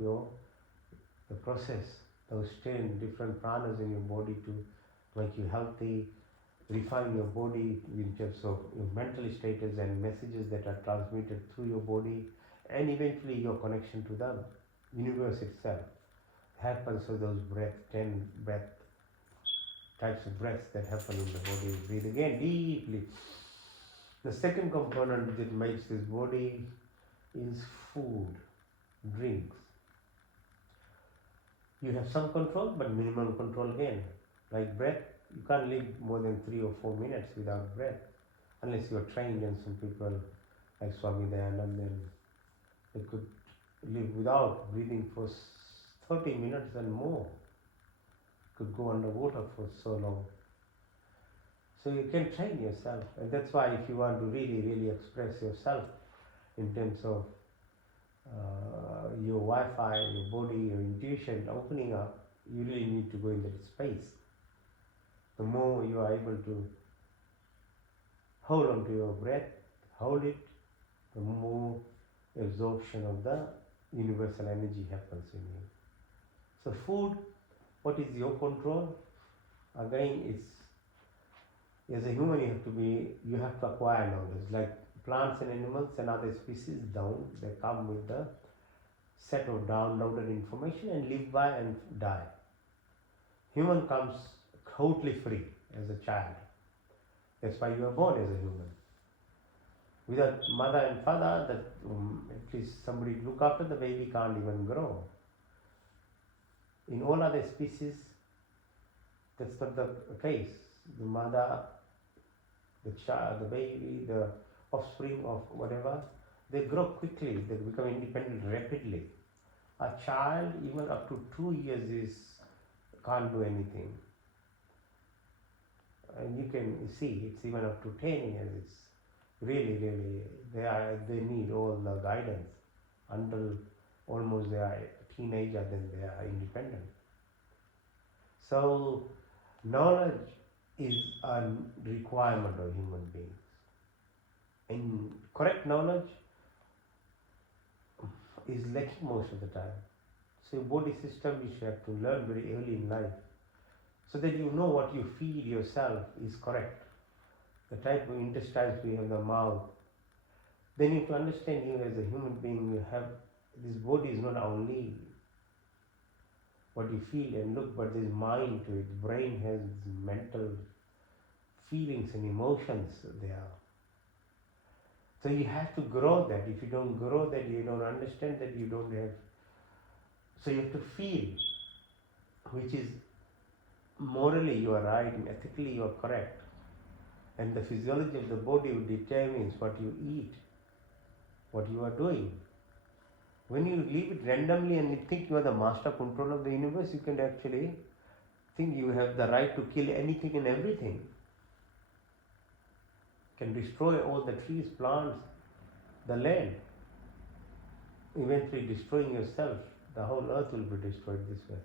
the process, those 10 different pranas in your body to make you healthy, refine your body in terms of your mental status and messages that are transmitted through your body, and eventually your connection to the universe itself happens with those 10 types of breaths that happen in the body. Breathe again deeply. The second component that makes this body is food, drinks. You have some control, but minimum control again. Like breath, you can't live more than 3 or 4 minutes without breath, unless you are trained, and some people like Swami Dayanand, then they could live without breathing for 30 minutes and more. Could go underwater for so long. So you can train yourself, and that's why if you want to really, really express yourself in terms of your Wi-Fi, your body, your intuition opening up, you really need to go in that space. The more you are able to hold on to your breath, hold it, the more absorption of the universal energy happens in you. So food, what is your control? Again, it's, as a human you have to acquire knowledge. Like plants and animals and other species don't. They come with the set of downloaded information and live by and die. Human comes totally free as a child. That's why you are born as a human. Without mother and father, that at least somebody look after the baby can't even grow. In all other species, that's not the case. The mother, the child, the baby, the offspring of whatever, they grow quickly, they become independent rapidly. A child, even up to 2 years, can't do anything. And you can see it's even up to 10 years. It's really, they need all the guidance until almost they are a teenager, then they are independent. So knowledge is a requirement of human beings. And correct knowledge is lacking most of the time. So your body system you should have to learn very early in life, so that you know what you feed yourself is correct. The type of intestines we have in the mouth. Then you have to understand you as a human being, you have this body is not only what you feel and look, but there's mind to it. Brain has mental feelings and emotions there. So you have to grow that. If you don't grow that, you don't understand that, you don't have. So you have to feel, which is morally you are right and ethically you are correct. And the physiology of the body determines what you eat, what you are doing. When you leave it randomly and you think you are the master control of the universe, you can actually think you have the right to kill anything and everything. You can destroy all the trees, plants, the land. Eventually destroying yourself. The whole earth will be destroyed this way.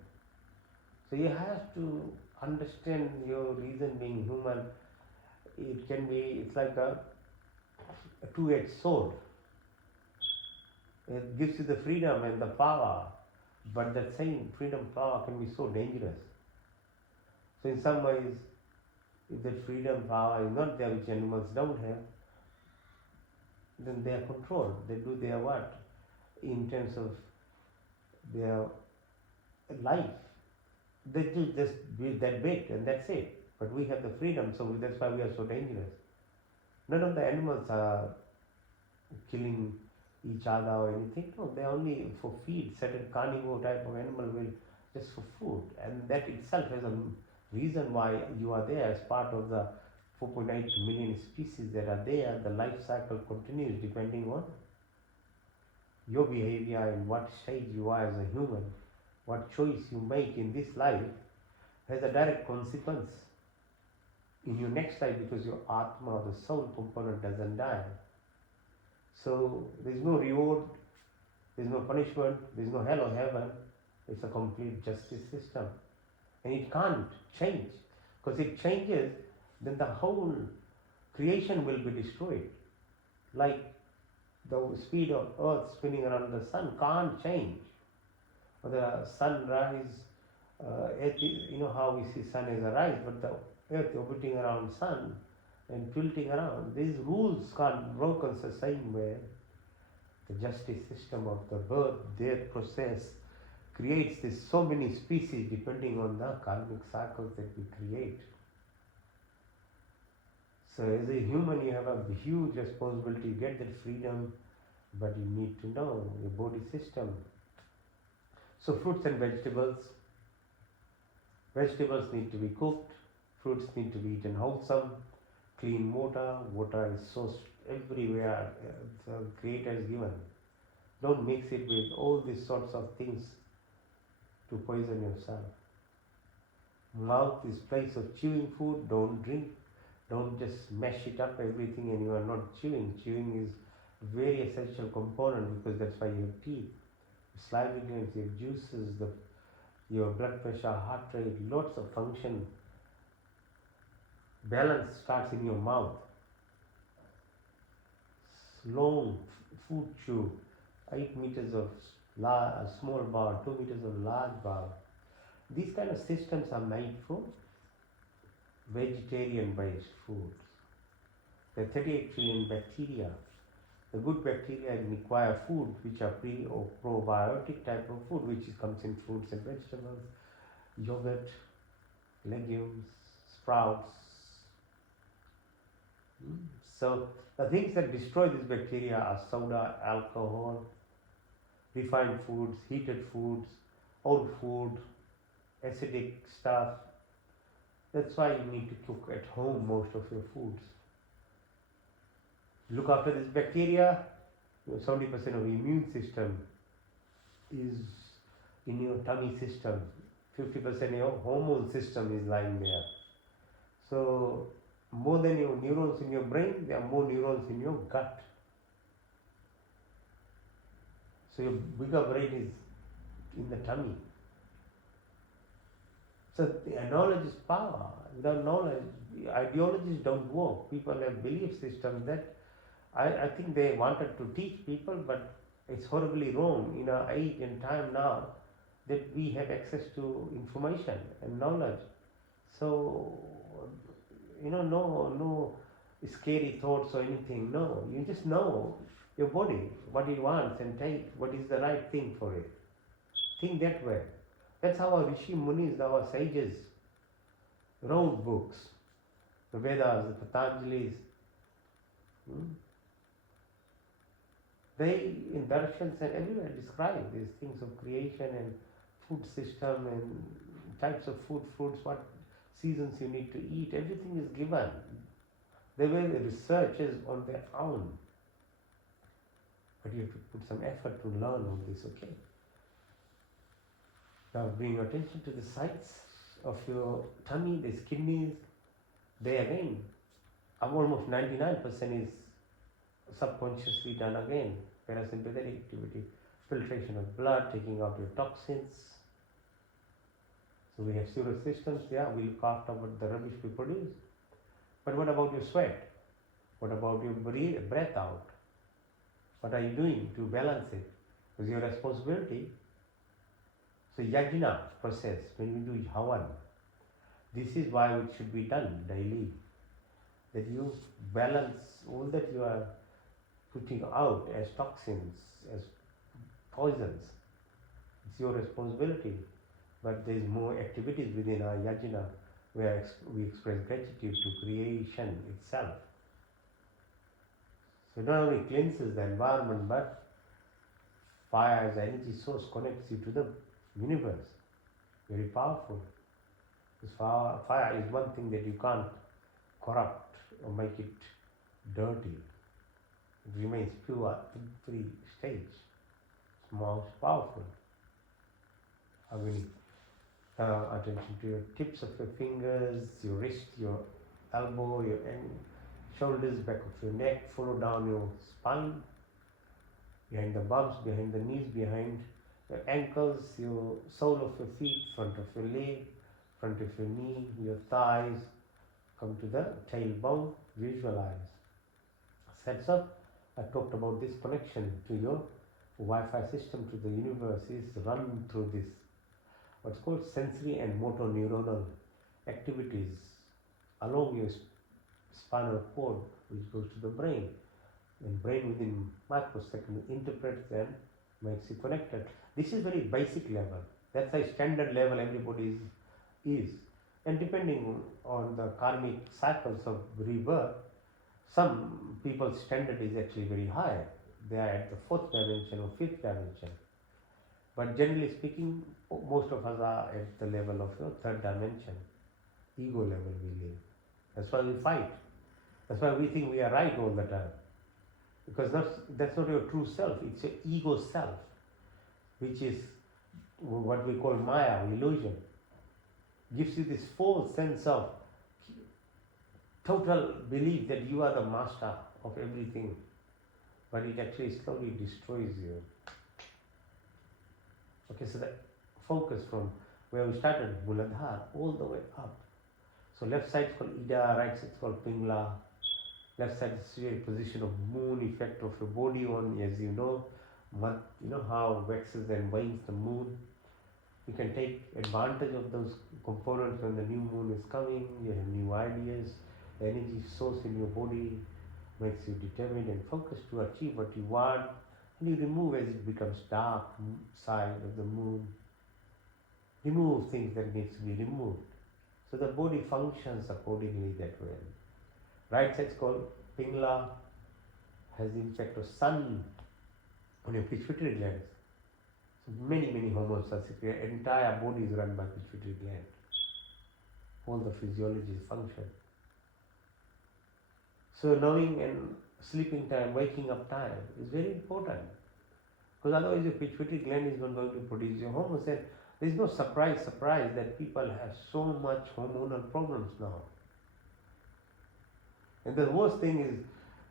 So you have to understand your reason being human. It can be, it's like a two-edged sword. It gives you the freedom and the power, but that same freedom power can be so dangerous. So in some ways, if that freedom power is not there, which animals don't have, then they are controlled. They do their what? In terms of their life. They do just be that big and that's it. But we have the freedom, so that's why we are so dangerous. None of the animals are killing each other or anything. No, they are only for feed. Certain carnivore type of animal will just for food. And that itself is a reason why you are there as part of the 4.8 million species that are there. The life cycle continues depending on your behavior and what stage you are as a human. What choice you make in this life has a direct consequence in your next life, because your Atma or the soul component doesn't die. So there is no reward, there is no punishment, there is no hell or heaven. It's a complete justice system. And it can't change, because if it changes, then the whole creation will be destroyed. Like the speed of earth spinning around the sun can't change. Or the sunrise, you know how we see sun as a rise, but the earth orbiting around sun and tilting around, these rules can't be broken. The same way the justice system of the birth, death process creates this so many species depending on the karmic cycles that we create. So as a human you have a huge responsibility. You get that freedom, but you need to know your body system. So fruits and vegetables need to be cooked, fruits need to be eaten wholesome, clean water is sourced everywhere, the Creator is given. Don't mix it with all these sorts of things to poison yourself. Mouth is place of chewing food, don't drink, don't just mash it up everything and you are not chewing. Chewing is a very essential component, because that's why you have teeth. Salivary glands, your juices, your blood pressure, heart rate, lots of function. Balance starts in your mouth. Long food chew, 8 meters of small bowel, 2 meters of large bowel. These kind of systems are made for vegetarian-based foods. There are 38 trillion bacteria. The good bacteria require food which are pre or probiotic type of food, which comes in fruits and vegetables, yogurt, legumes, sprouts. So the things that destroy this bacteria are soda, alcohol, refined foods, heated foods, old food, acidic stuff. That's why you need to cook at home most of your foods. Look after this bacteria. 70% of the immune system is in your tummy system. 50% of your hormone system is lying there. So more than your neurons in your brain, there are more neurons in your gut. So your bigger brain is in the tummy. So knowledge is power. Without knowledge, ideologies don't work. People have belief systems that I think they wanted to teach people, but it's horribly wrong in our age and time now that we have access to information and knowledge. So, no scary thoughts or anything. No, you just know your body, what it wants, and take what is the right thing for it. Think that way. That's how our Rishi Munis, our sages, wrote books. The Vedas, the Patanjalis. They, in darshans and everywhere, describe these things of creation and food system and types of food, fruits, what seasons you need to eat. Everything is given. They were researchers on their own. But you have to put some effort to learn all this, okay? Now bring your attention to the sites of your tummy, these kidneys. They again, almost 99% is subconsciously done again. Parasympathetic activity, filtration of blood, taking out your toxins. So we have sewer systems, we look after what the rubbish we produce. But what about your sweat? What about your breath out? What are you doing to balance it? It's your responsibility. So yajna process, when we do havan, this is why it should be done daily. That you balance all that you are putting out as toxins, as poisons. It's your responsibility. But there is more activities within our yajna where we express gratitude to creation itself. So not only cleanses the environment, but fire as an energy source connects you to the universe. Very powerful. This fire is one thing that you can't corrupt or make it dirty. It remains pure, free stage. It's most powerful. How many attention to your tips of your fingers, your wrist, your elbow, your shoulders, back of your neck, follow down your spine, behind the bumps, behind the knees, behind your ankles, your sole of your feet, front of your leg, front of your knee, your thighs, come to the tailbone, visualize. Sets up, I talked about this connection to your Wi-Fi system, to the universe is run through this, what's called sensory and motor neuronal activities along your spinal cord, which goes to the brain. And brain within microsecond interprets and makes you connected. This is very basic level. That's a standard level everybody is. And depending on the karmic cycles of rebirth, some people's standard is actually very high. They are at the 4th dimension or 5th dimension. But generally speaking, most of us are at the level of your 3rd dimension. Ego level we live. That's why we fight. That's why we think we are right all the time. Because that's not your true self, it's your ego self, which is what we call Maya, illusion. Gives you this false sense of total belief that you are the master of everything, but it actually slowly destroys you. Okay, so that focus from where we started, Muladhara, all the way up. So left side is called Ida, right side is called Pingla. Left side is the position of moon, effect of your body on, as you know, how waxes and wanes the moon. You can take advantage of those components when the new moon is coming. You have new ideas. The energy source in your body makes you determined and focused to achieve what you want. And you remove as it becomes dark side of the moon. Remove things that needs to be removed. So the body functions accordingly that way. Right side is called Pingala, has the impact of sun on your pituitary glands. So many hormones are secreted. Entire body is run by pituitary gland. All the physiologies function. So knowing and sleeping time, waking up time is very important. Because otherwise your pituitary gland is not going to produce your hormones. And there is no surprise that people have so much hormonal problems now. And the worst thing is,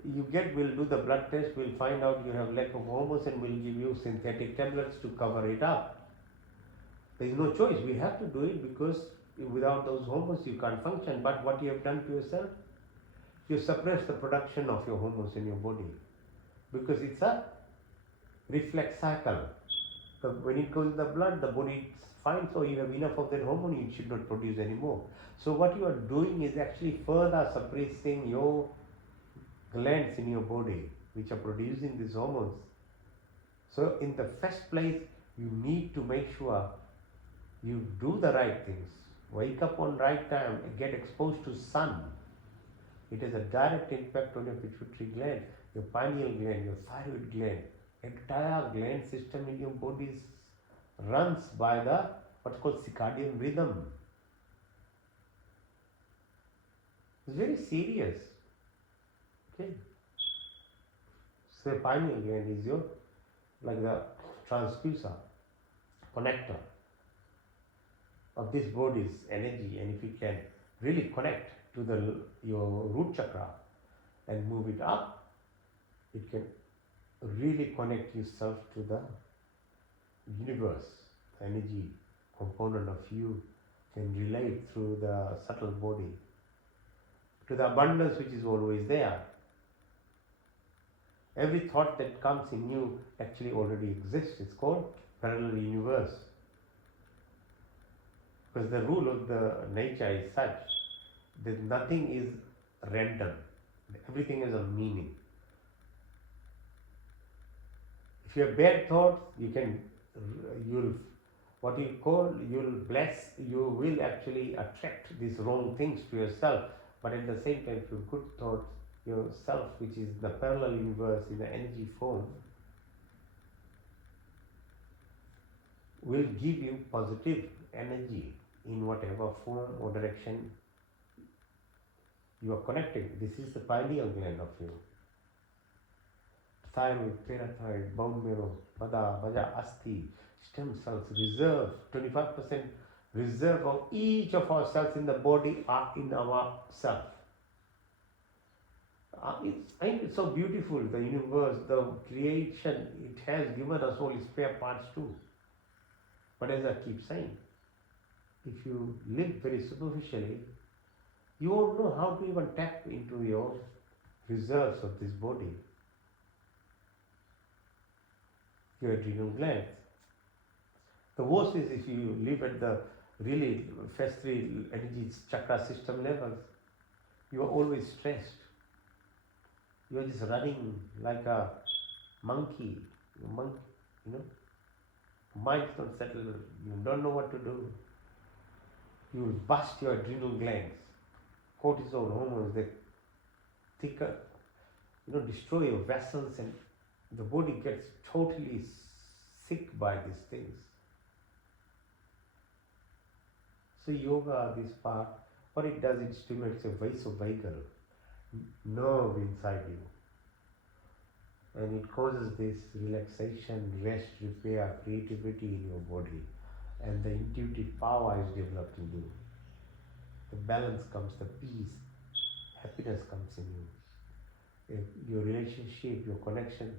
we'll do the blood test, we'll find out you have lack of hormones and we'll give you synthetic tablets to cover it up. There is no choice, we have to do it because without those hormones you can't function. But what you have done to yourself, you suppress the production of your hormones in your body because it's a reflex cycle. So when it goes in the blood, the body finds, so you have enough of that hormone, you should not produce anymore. So what you are doing is actually further suppressing your glands in your body which are producing these hormones. So in the first place, you need to make sure you do the right things. Wake up on right time, get exposed to sun. It has a direct impact on your pituitary gland, your pineal gland, your thyroid gland. Entire gland system in your body runs by the what's called circadian rhythm. It's very serious. Okay. So pineal gland is your like the transducer, connector of this body's energy, and if you can really connect to your root chakra and move it up, it can really connect yourself to the universe. The energy component of you can relate through the subtle body to the abundance which is always there. Every thought that comes in you actually already exists. It's called parallel universe. Because the rule of the nature is such that nothing is random. Everything has a meaning. If you have bad thoughts, you'll will actually attract these wrong things to yourself. But at the same time, if you have good thoughts, yourself, which is the parallel universe in the energy form, will give you positive energy in whatever form or direction you are connecting. This is the pineal gland of you. Thyroid, parathyroid, bone marrow, vada, vaja, asti, stem cells, reserve, 25% reserve of each of our cells in the body are in our self. It's so beautiful, the universe, the creation, it has given us all its spare parts too. But as I keep saying, if you live very superficially, you won't know how to even tap into your reserves of this body, your adrenal glands. The worst is if you live at the really first three energy chakra system levels, you are always stressed. You are just running like a monkey, mind's not settled, you don't know what to do. You will bust your adrenal glands, cortisol hormones, they thicker, destroy your vessels, and the body gets totally sick by these things. So yoga, this part, what it does, it stimulates a vasovagal nerve inside you. And it causes this relaxation, rest, repair, creativity in your body. And the intuitive power is developed in you. The balance comes, the peace, happiness comes in you. If your relationship, your connection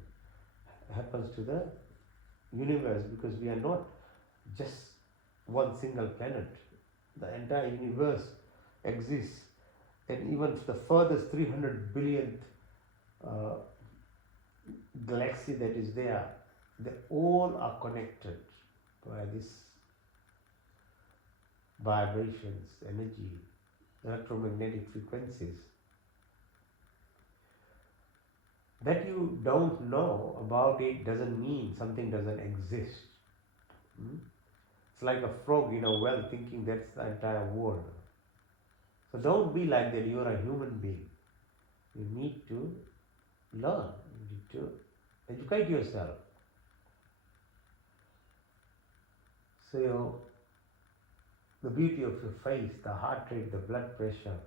happens to the universe, because we are not just one single planet. The entire universe exists, and even the furthest 300 billionth galaxy that is there, they all are connected by this vibrations, energy, electromagnetic frequencies. That you don't know about it doesn't mean something doesn't exist. It's like a frog in a well thinking that's the entire world. So don't be like that, you are a human being. You need to learn, you need to educate yourself. So the beauty of your face, the heart rate, the blood pressure,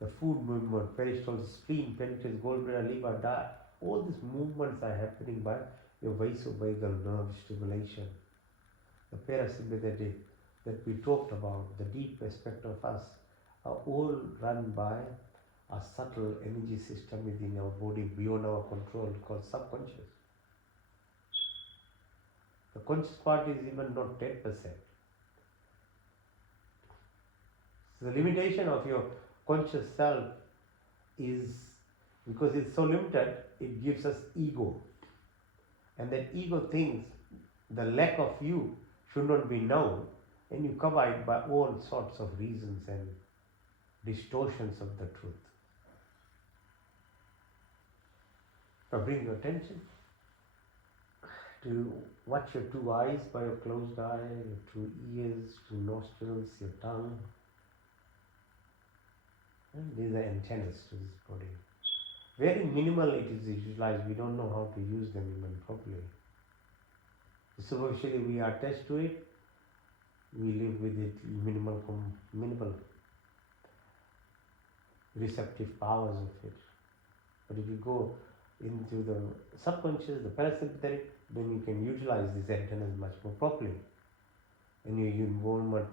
the food movement, peristalsis, spleen, penetrates, gallbladder, liver, diet, all these movements are happening by your vasovagal nerve stimulation. The parasympathetic that we talked about, the deep aspect of us, are all run by a subtle energy system within our body beyond our control called subconscious. The conscious part is even not 10%. So the limitation of your conscious self is because it's so limited, it gives us ego. And that ego thinks the lack of you should not be known, and you cover it by all sorts of reasons and distortions of the truth. Now bring your attention to watch your two eyes by your closed eye, your two ears, two nostrils, your tongue. And these are antennas to this body. Very minimal it is utilized, we don't know how to use them even properly. Superficially we are attached to it, we live with it, minimal receptive powers of it. But if you go into the subconscious, the parasympathetic, then you can utilize these antennas much more properly. And your involvement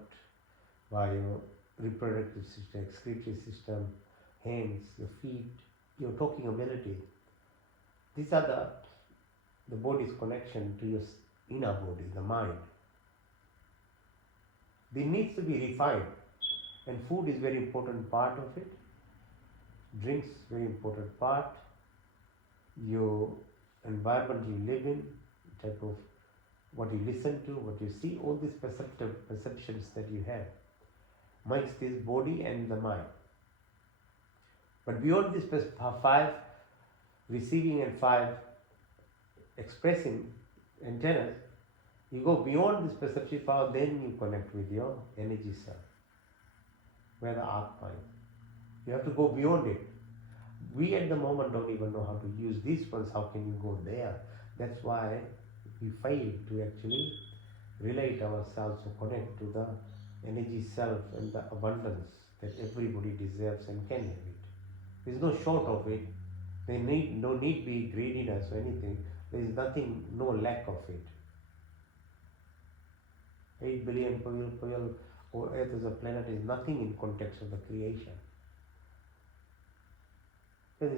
by your reproductive system, excretory system, hands, your feet, your talking ability. These are the body's connection to your inner body, the mind. It needs to be refined, and food is very important part of it. Drinks very important part. Your environment you live in, type of what you listen to, what you see, all these perceptions that you have makes this body and the mind. But beyond this 5 receiving and 5 expressing antennas, you go beyond this perceptive power, then you connect with your energy self, where the arc mind. You have to go beyond it. We at the moment don't even know how to use these ones. How can you go there? That's why we fail to actually relate ourselves or connect to the energy self and the abundance that everybody deserves and can have it. There is no short of it. There no need be greediness or anything. There is nothing, no lack of it. 8 billion Puyal or Earth as a planet is nothing in context of the creation. There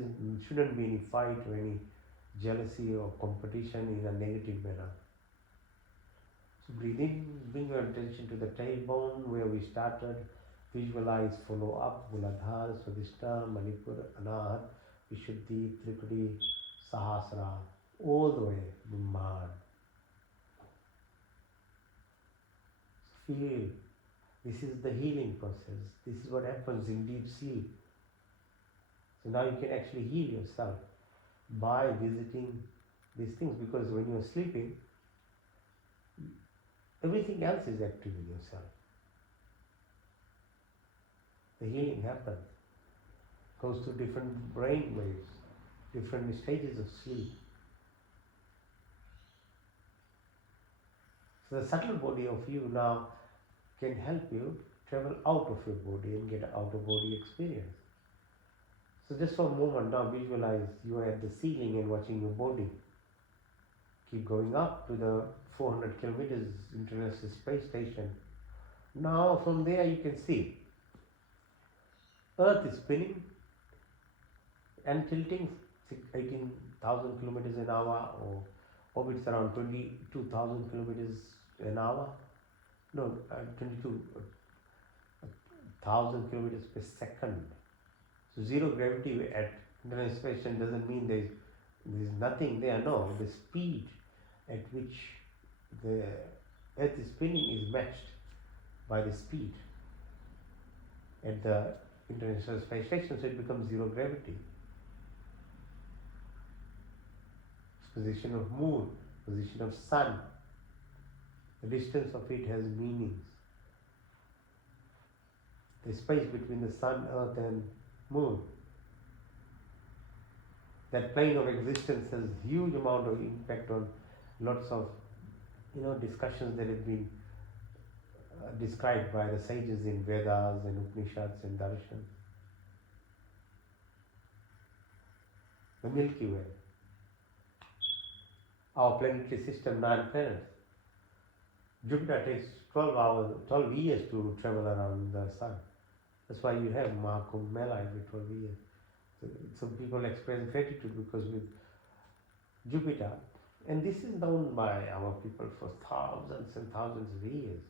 shouldn't be any fight or any jealousy or competition in a negative manner. So breathe in, bring your attention to the tailbone where we started. Visualize, follow up, Muladhara, Swadhisthana, Manipura, Anahat, Vishuddhi, Tripadi, Sahasrara, all the way, Brahman. Feel, this is the healing process. This is what happens in deep sleep. So now you can actually heal yourself by visiting these things, because when you're sleeping, everything else is active in yourself. The healing happens, goes through different brain waves, different stages of sleep. So the subtle body of you now can help you travel out of your body and get an out-of-body experience. So just for a moment now visualize you are at the ceiling and watching your body. Keep going up to the 400 kilometers International Space Station. Now from there you can see Earth is spinning and tilting 18,000 kilometers an hour, or orbits around 22,000 kilometers an hour. No, 22,000 kilometers per second. So zero gravity at International Space Station doesn't mean there is nothing there. No, the speed at which the Earth is spinning is matched by the speed at the International Space Station, so it becomes zero gravity. Position of moon, position of sun, the distance of it has meanings. the space between the sun, earth, and moon. That plane of existence has huge amount of impact on lots of discussions that have been described by the sages in Vedas and Upanishads and Darshan. The Milky Way, our planetary system, 9 planets. Jupiter takes 12 years to travel around the sun. That's why you have Mahakumbh Mela every 12 years. So some people express gratitude because with Jupiter, and this is known by our people for thousands and thousands of years.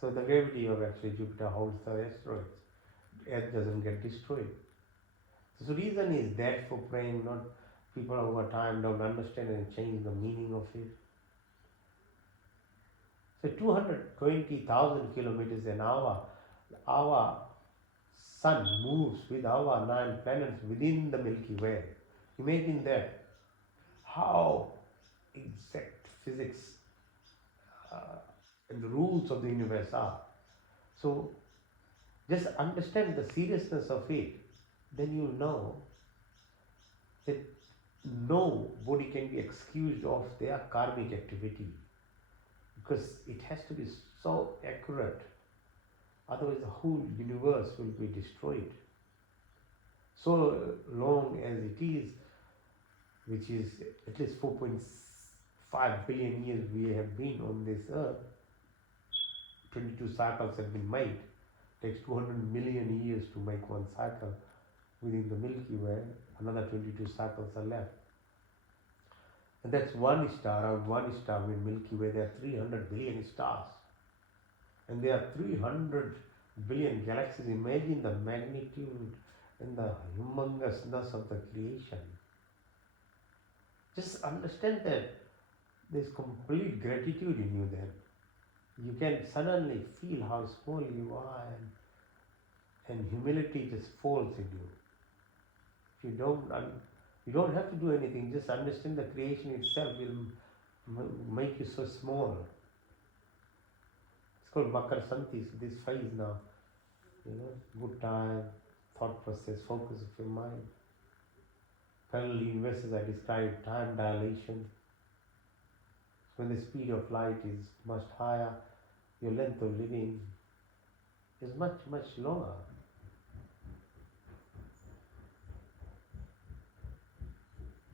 So the gravity of actually Jupiter holds the asteroids. Earth doesn't get destroyed. So the reason is that for praying, not people over time don't understand and change the meaning of it. So 220,000 kilometers an hour, our sun moves with our 9 planets within the Milky Way. Imagine that. How exact physics and the rules of the universe are. So just understand the seriousness of it, then you know that nobody can be excused of their karmic activity, because it has to be so accurate, otherwise the whole universe will be destroyed. So long as it is, which is at least 4.5 billion years we have been on this earth, 22 cycles have been made. It takes 200 million years to make one cycle within the Milky Way. Another 22 cycles are left. And that's one star. Around one star in Milky Way there are 300 billion stars. And there are 300 billion galaxies. Imagine the magnitude and the humongousness of the creation. Just understand that there's complete gratitude in you then. You can suddenly feel how small you are, and humility just falls in you. If you don't have to do anything, just understand the creation itself will make you so small. It's called Makar Santi, so this phase now, good time, thought process, focus of your mind. Parallel universes I described, time dilation. When the speed of light is much higher, your length of living is much, much longer.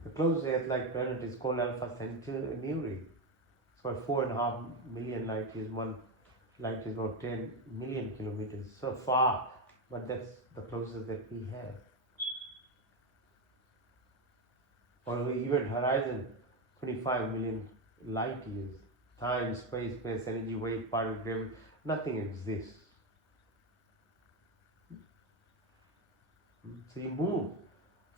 The closest Earth-like planet is called Alpha Centauri. It's about 4.5 million light years. One light is about 10 million kilometers. So far, but that's the closest that we have. Or Event Horizon, 25 million light years. Time, space, energy, weight, particle, gravity, nothing exists. So you move,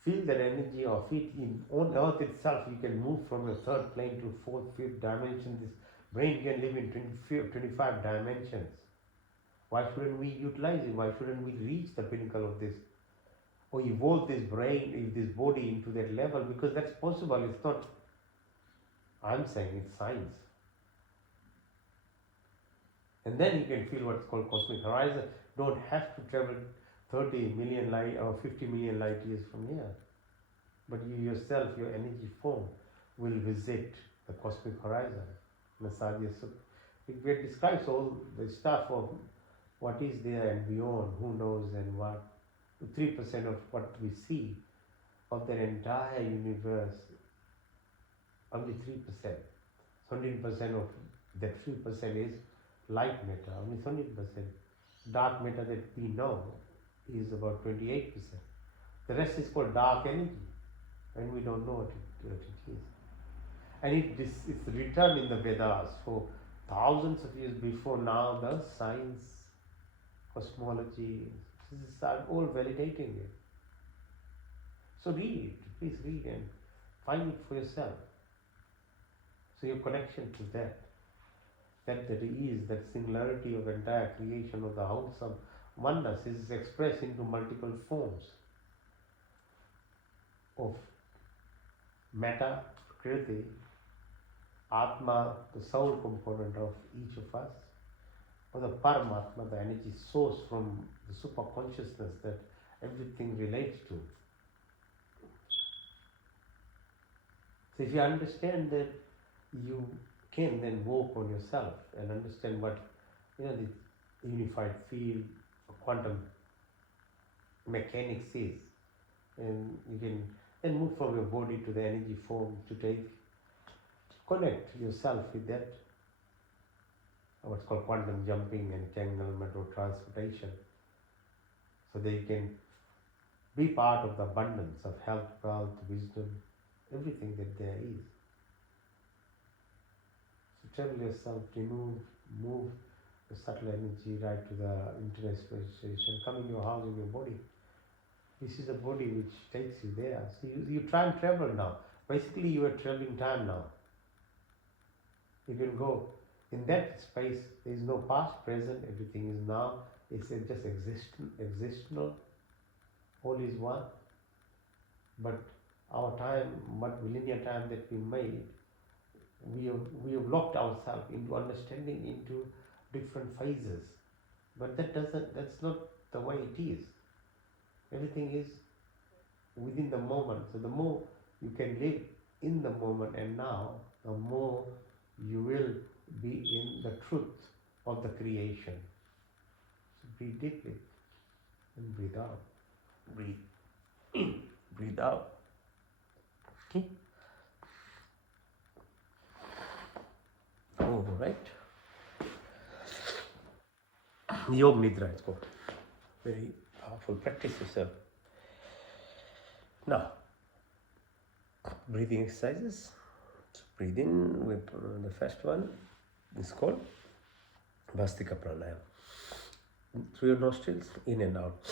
feel that energy of it on Earth itself. You can move from your third plane to fourth, fifth dimension. This brain can live in 25 dimensions. Why shouldn't we utilize it? Why shouldn't we reach the pinnacle of this? Or evolve this brain, this body into that level? Because that's possible. It's not, I'm saying it's science. And then you can feel what's called cosmic horizon. Don't have to travel 30 million light or 50 million light years from here. But you yourself, your energy form, will visit the cosmic horizon. Nasadya Sukha. It describes all the stuff of what is there and beyond, who knows and what. 3% of what we see of the entire universe, only 3%. 17% of that 3% is light matter, only 17%. Dark matter that we know is about 28%. The rest is called dark energy, and we don't know what it is. And it's written in the Vedas for thousands of years before now. The science, cosmology, physicists are all validating it. So read, please read and find it for yourself. So your connection to that there is, that singularity of entire creation of the wholesome oneness is expressed into multiple forms of matter, Prakriti, Atma, the soul component of each of us, or the Paramatma, the energy source from the super consciousness that everything relates to. So if you understand that, you can then work on yourself and understand what the unified field, quantum mechanics is, and you can then move from your body to the energy form to connect yourself with that, what's called quantum jumping, entanglement, or transportation, so that you can be part of the abundance of health, wealth, wisdom, everything that there is. So travel yourself, move the subtle energy right to the internet station, come in your house, in your body. This is a body which takes you there. So you try and travel now. Basically, you are traveling time now. You can go in that space. There is no past, present. Everything is now. It's just existential. All is one. But our time, what millennia time that we made, we have locked ourselves into understanding into different phases. But that's not the way it is. Everything is within the moment. So the more you can live in the moment and now, the more you will be in the truth of the creation. So breathe deeply and breathe out. Breathe in, breathe out. Okay? All right. Yoga Nidra is called. Very powerful practice yourself. Now, breathing exercises. So breathe in with the first one is called Vastika Pranayama. Through your nostrils, in and out.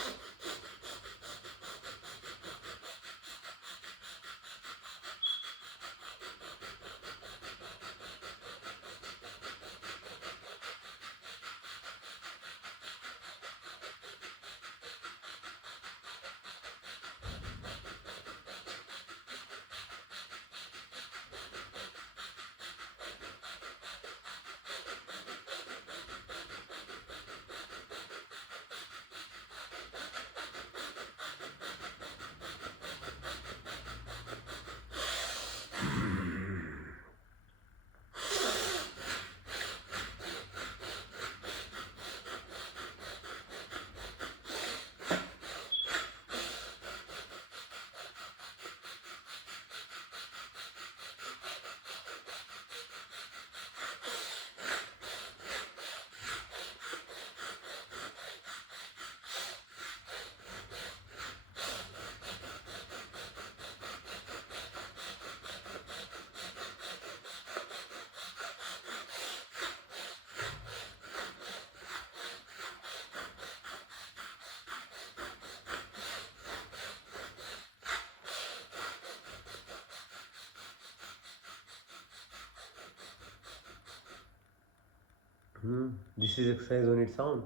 This is exercise on its own.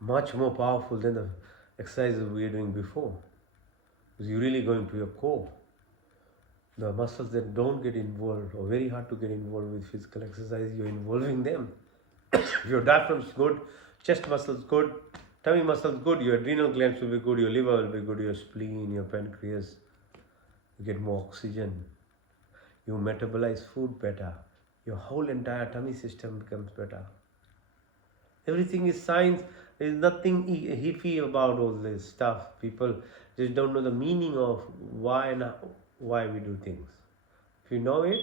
Much more powerful than the exercises we were doing before. Because you're really going to your core. The muscles that don't get involved or very hard to get involved with physical exercise, you're involving them. Your diaphragm's good, chest muscles good, tummy muscles good, your adrenal glands will be good, your liver will be good, your spleen, your pancreas. You get more oxygen. You metabolize food better. Your whole entire tummy system becomes better. Everything is science. There is nothing iffy about all this stuff. People just don't know the meaning of why we do things. If you know it,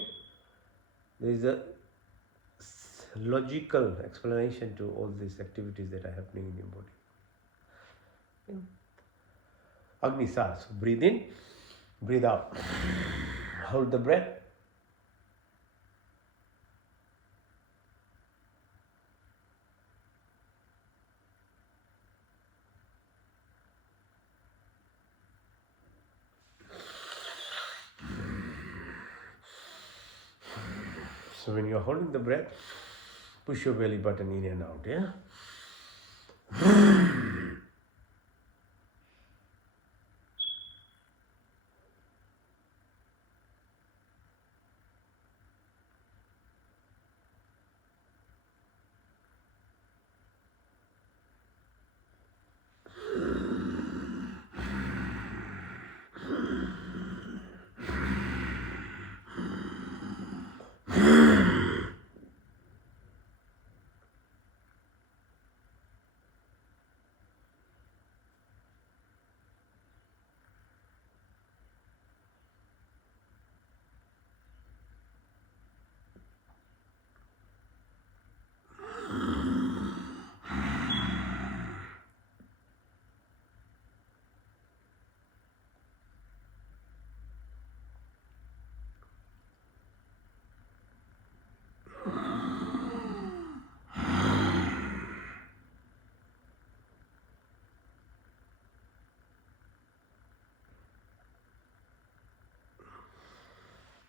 there is a logical explanation to all these activities that are happening in your body. Agni Sas. Breathe in, breathe out. Hold the breath. So when you're holding the breath, push your belly button in and out, yeah?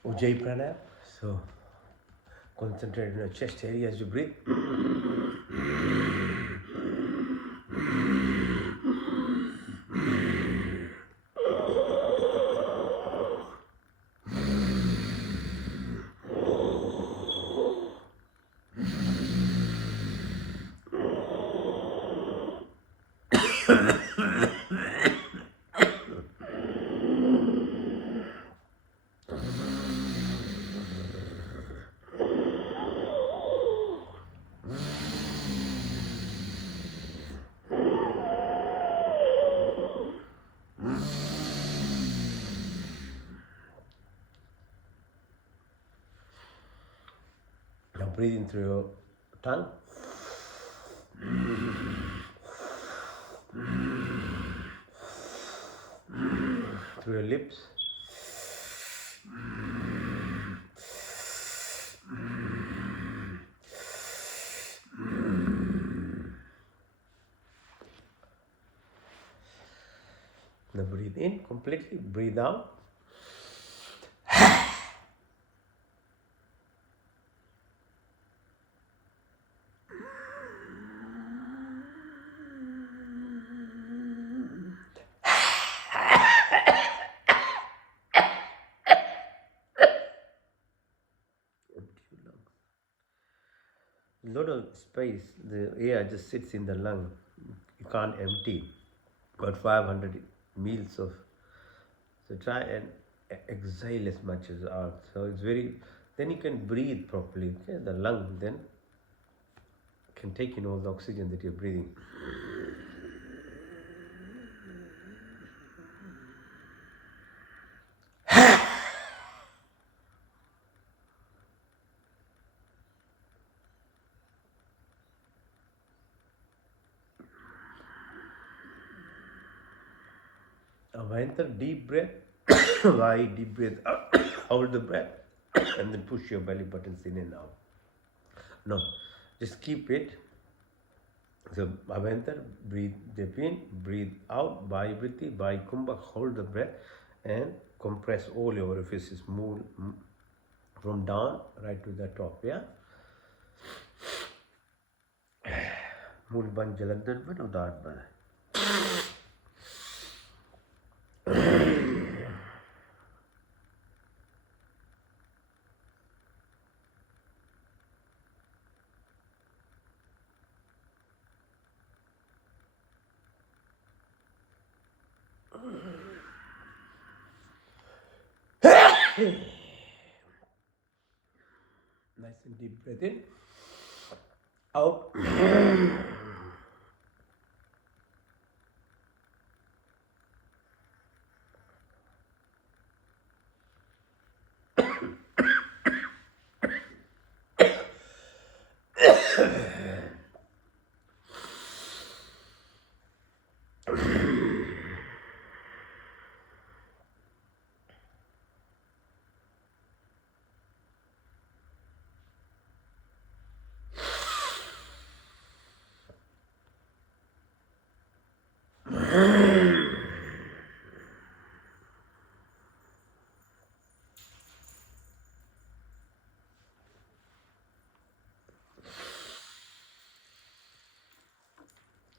Ujjayi Pranayam. So concentrate on your chest area as you breathe. Now breathe in through your tongue. Through your lips. Now breathe in completely, breathe out. Lot of space, the air just sits in the lung. You can't empty. About 500 meals of. So try and exhale as much as out. So it's very. Then you can breathe properly. Okay? The lung then can take in all the oxygen that you're breathing. Enter deep breath. Why deep breath? Hold the breath and then push your belly buttons in and out. No, just keep it. So Abhantar, breathe deep in, breathe out, Vai Vritti, Vai Kumbha, hold the breath and compress all your orifices, move from down right to the top, yeah? Mool Ban Jalandhar Ban Udaan Ban. Nice and deep breath in, out.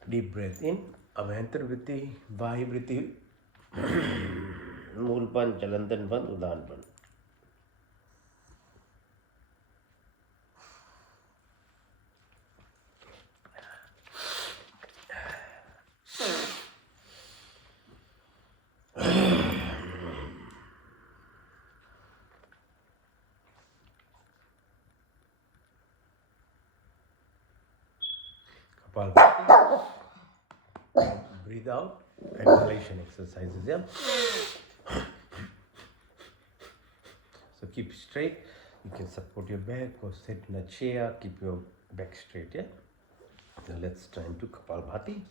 Deep breath in, Abhantar Vritti, Vai Vritti, Mool Ban Jalandhar Ban Udaan Ban. Kapalbhati. Breathe out, exhalation exercises, yeah? So keep straight. You can support your back or sit in a chair, keep your back straight, yeah? So let's try and do Kapalbhati.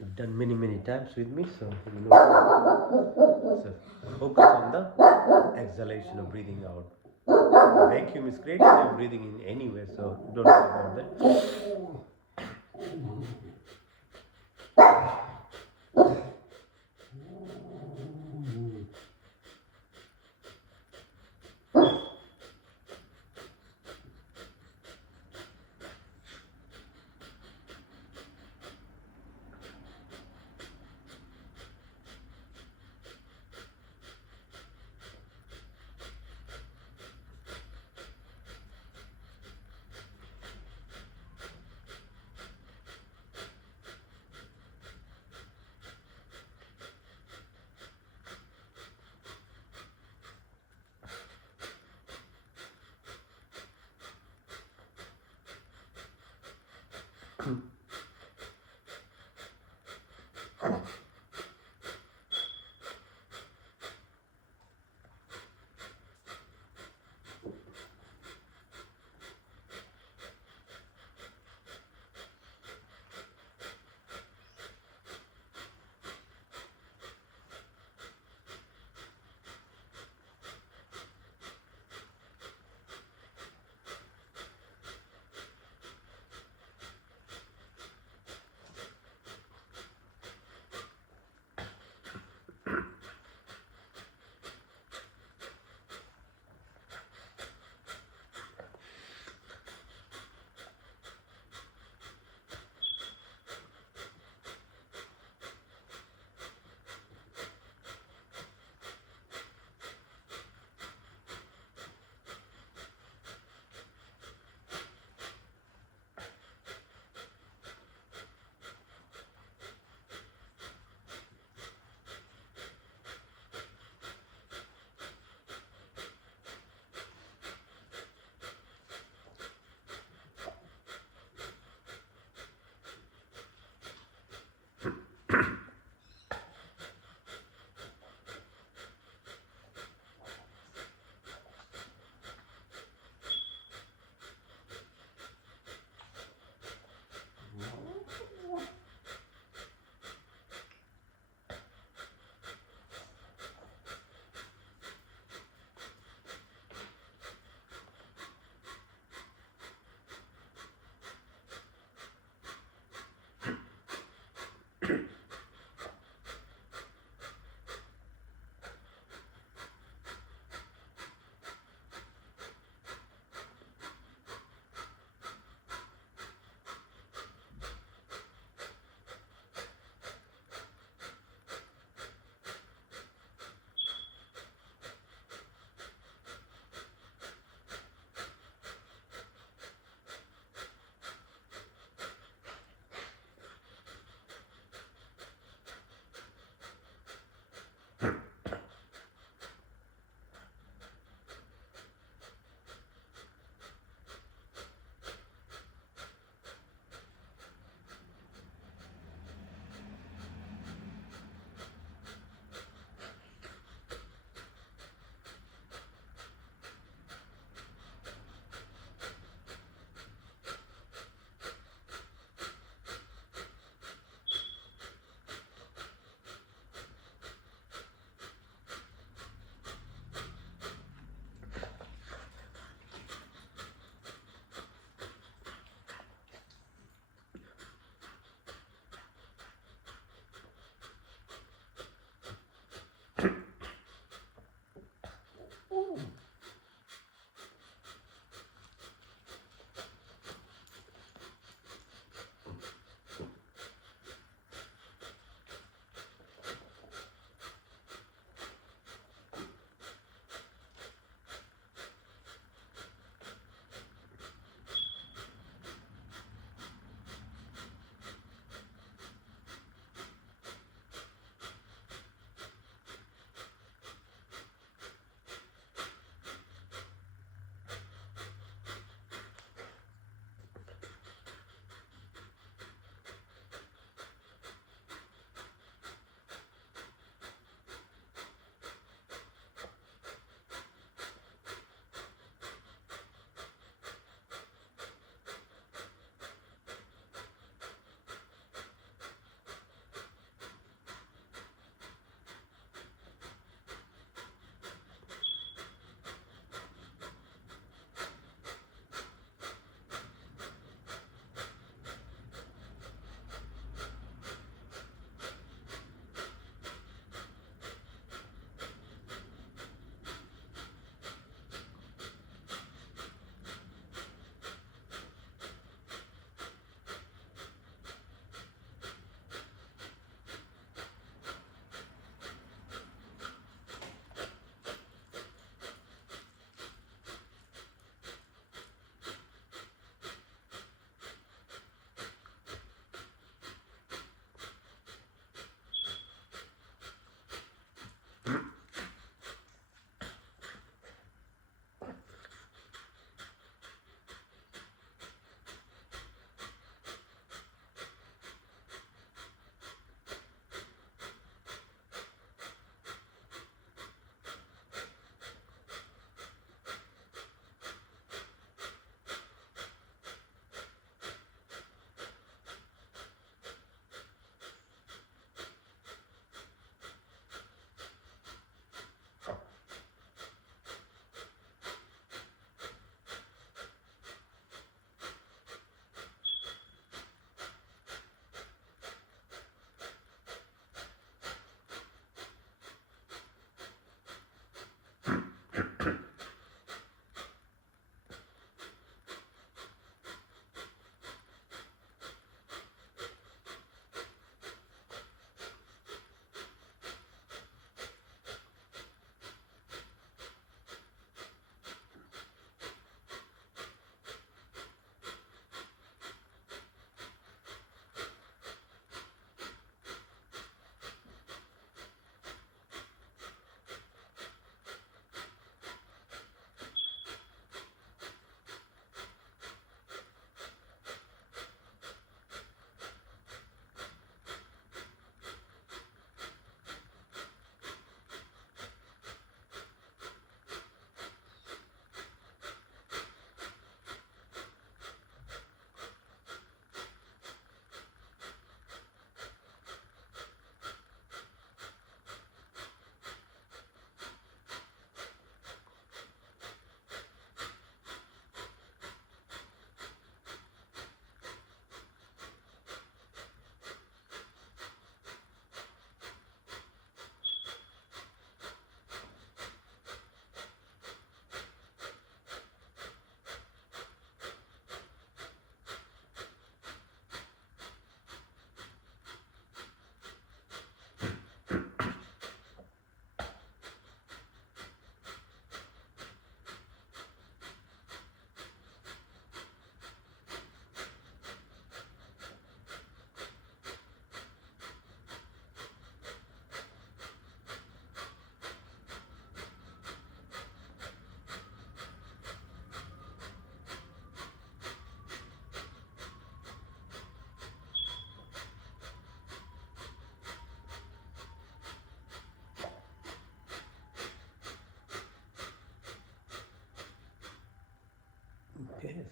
You've done many times with me, so you know. So focus on the exhalation of breathing out. Vacuum is great if you're breathing in anywhere, so don't worry about that.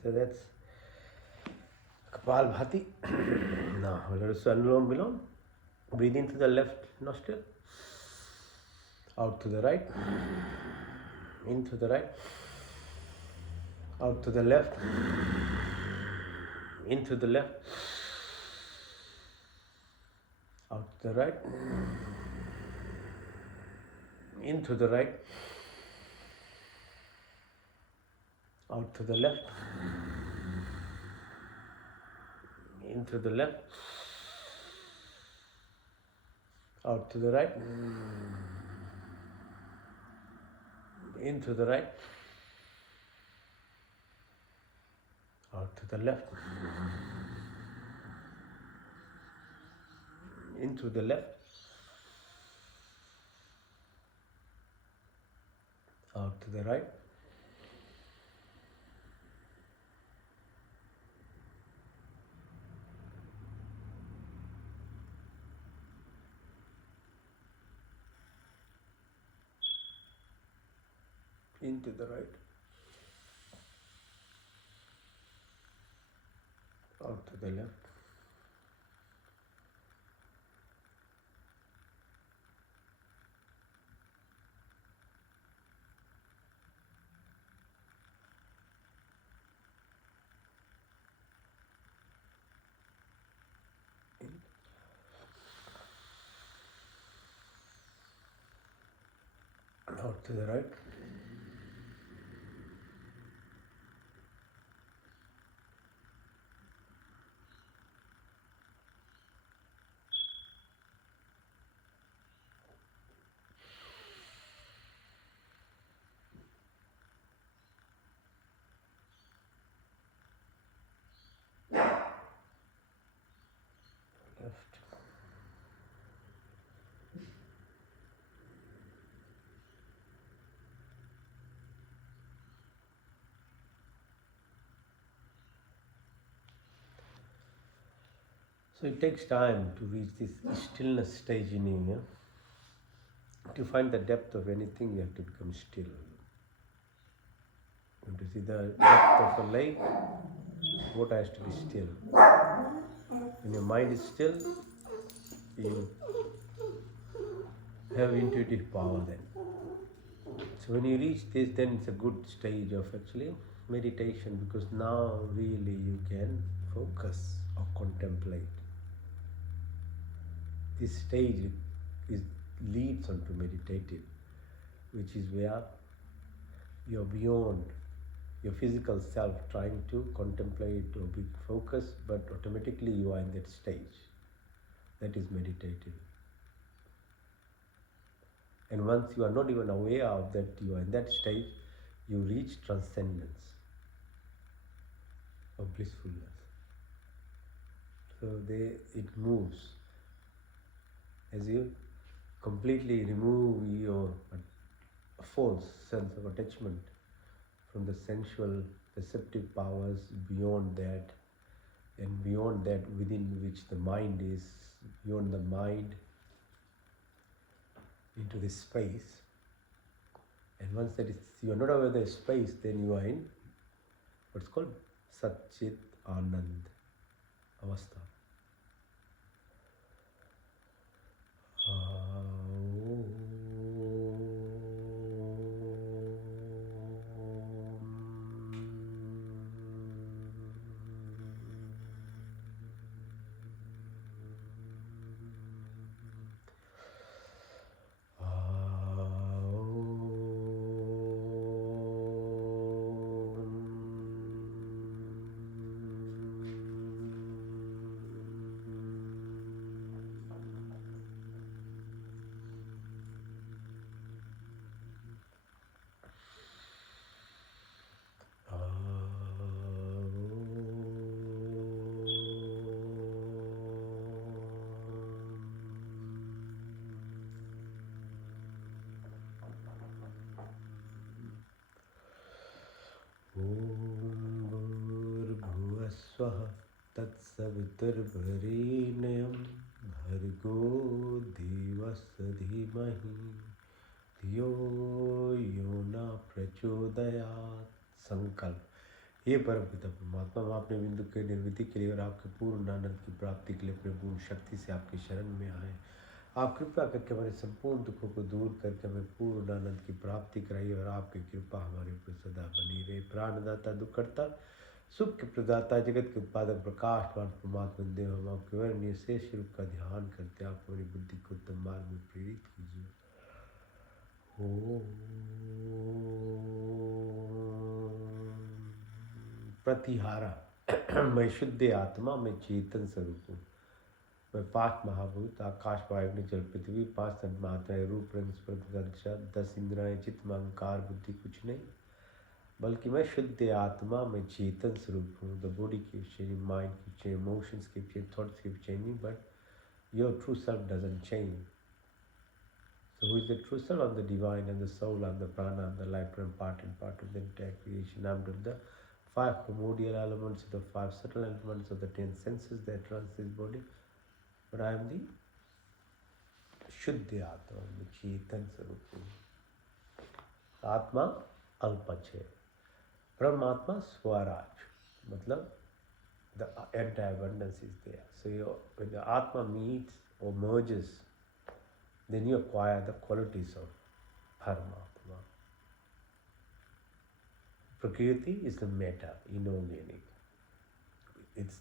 So that's Kapalbhati. Now let us Anulom Vilom. Breathe into the left nostril, out to the right, into the right, out to the left, into the left, out to the right, into the right, out to the left, into the left, out to the right, into the right, out to the left, into the left, out to the right, into the right, out to the left, out to the right, left. So it takes time to reach this stillness stage in you. Yeah? To find the depth of anything, you have to become still. And to see the depth of a lake, water has to be still. When your mind is still, you have intuitive power then. So when you reach this, then it's a good stage of actually meditation, because now really you can focus or contemplate. This stage leads on to meditative, which is where you're beyond your physical self trying to contemplate or be focused, but automatically you are in that stage. That is meditative. And once you are not even aware of that you are in that stage, you reach transcendence or blissfulness. So it moves. As you completely remove your false sense of attachment from the sensual perceptive powers beyond that, and beyond that within which the mind is, beyond the mind into this space. And once that is, you are not aware of the space, then you are in what's called Satchit Anand Avastha. तत्सवितुर्वरेण्यं भर्गो देवस्य धीमहि धियो यो न प्रचोदयात्. Sankalp. हे परम पिता परमात्मा, हम अपने बिंदु के निर्मिति के लिए और आपके पूर्ण आनंद की प्राप्ति के लिए अपने पूर्ण शक्ति से आपके शरण में आए। आप कृपा करके हमारे संपूर्ण दुखों को दूर करके हमें पूर्ण आनंद की प्राप्ति कराइए और आपकी कृपा हमारे ऊपर सदा बनी रहे। प्राणदाता, दुखहर्ता, सुख के प्रदाता, जगत के उत्पादक, प्रकाशवान परमात्मा देव, हम आपके वर्णीय शेष रूप का ध्यान करते आप हमारी बुद्धि को उत्तम मार्ग में प्रेरित कीजिए। प्रतिहारा मैं शुद्ध आत्मा, मैं चेतन स्वरूप हूँ। मैं 5 महाभूत आकाश वायु अग्नि जल पृथ्वी, 5 तन्मात्राएं रूप रंग स्पर्श गंध 10 इंद्रियां चित्त अहंकार बुद्धि कुछ नहीं, बल्कि मैं शुद्ध आत्मा, मैं चेतन स्वरूप हूँ। The body keeps changing, mind keeps changing, emotions keep changing, thoughts keep changing, but your true self doesn't change. So who is the true self? I'm the divine, I'm the soul, I'm the prana, I'm the life, I'm part and part of the entire creation. I'm the 5 primordial elements, the 5 subtle elements of the 10 senses that runs this body. But I am the Shuddha Atma, the Chetan Sarup. Atma Alpach hai. Paramatma Swaraj. Matlab, the entire abundance is there. So when the Atma meets or merges, then you acquire the qualities of Paramatma. Prakriti is the matter, inorganic. It's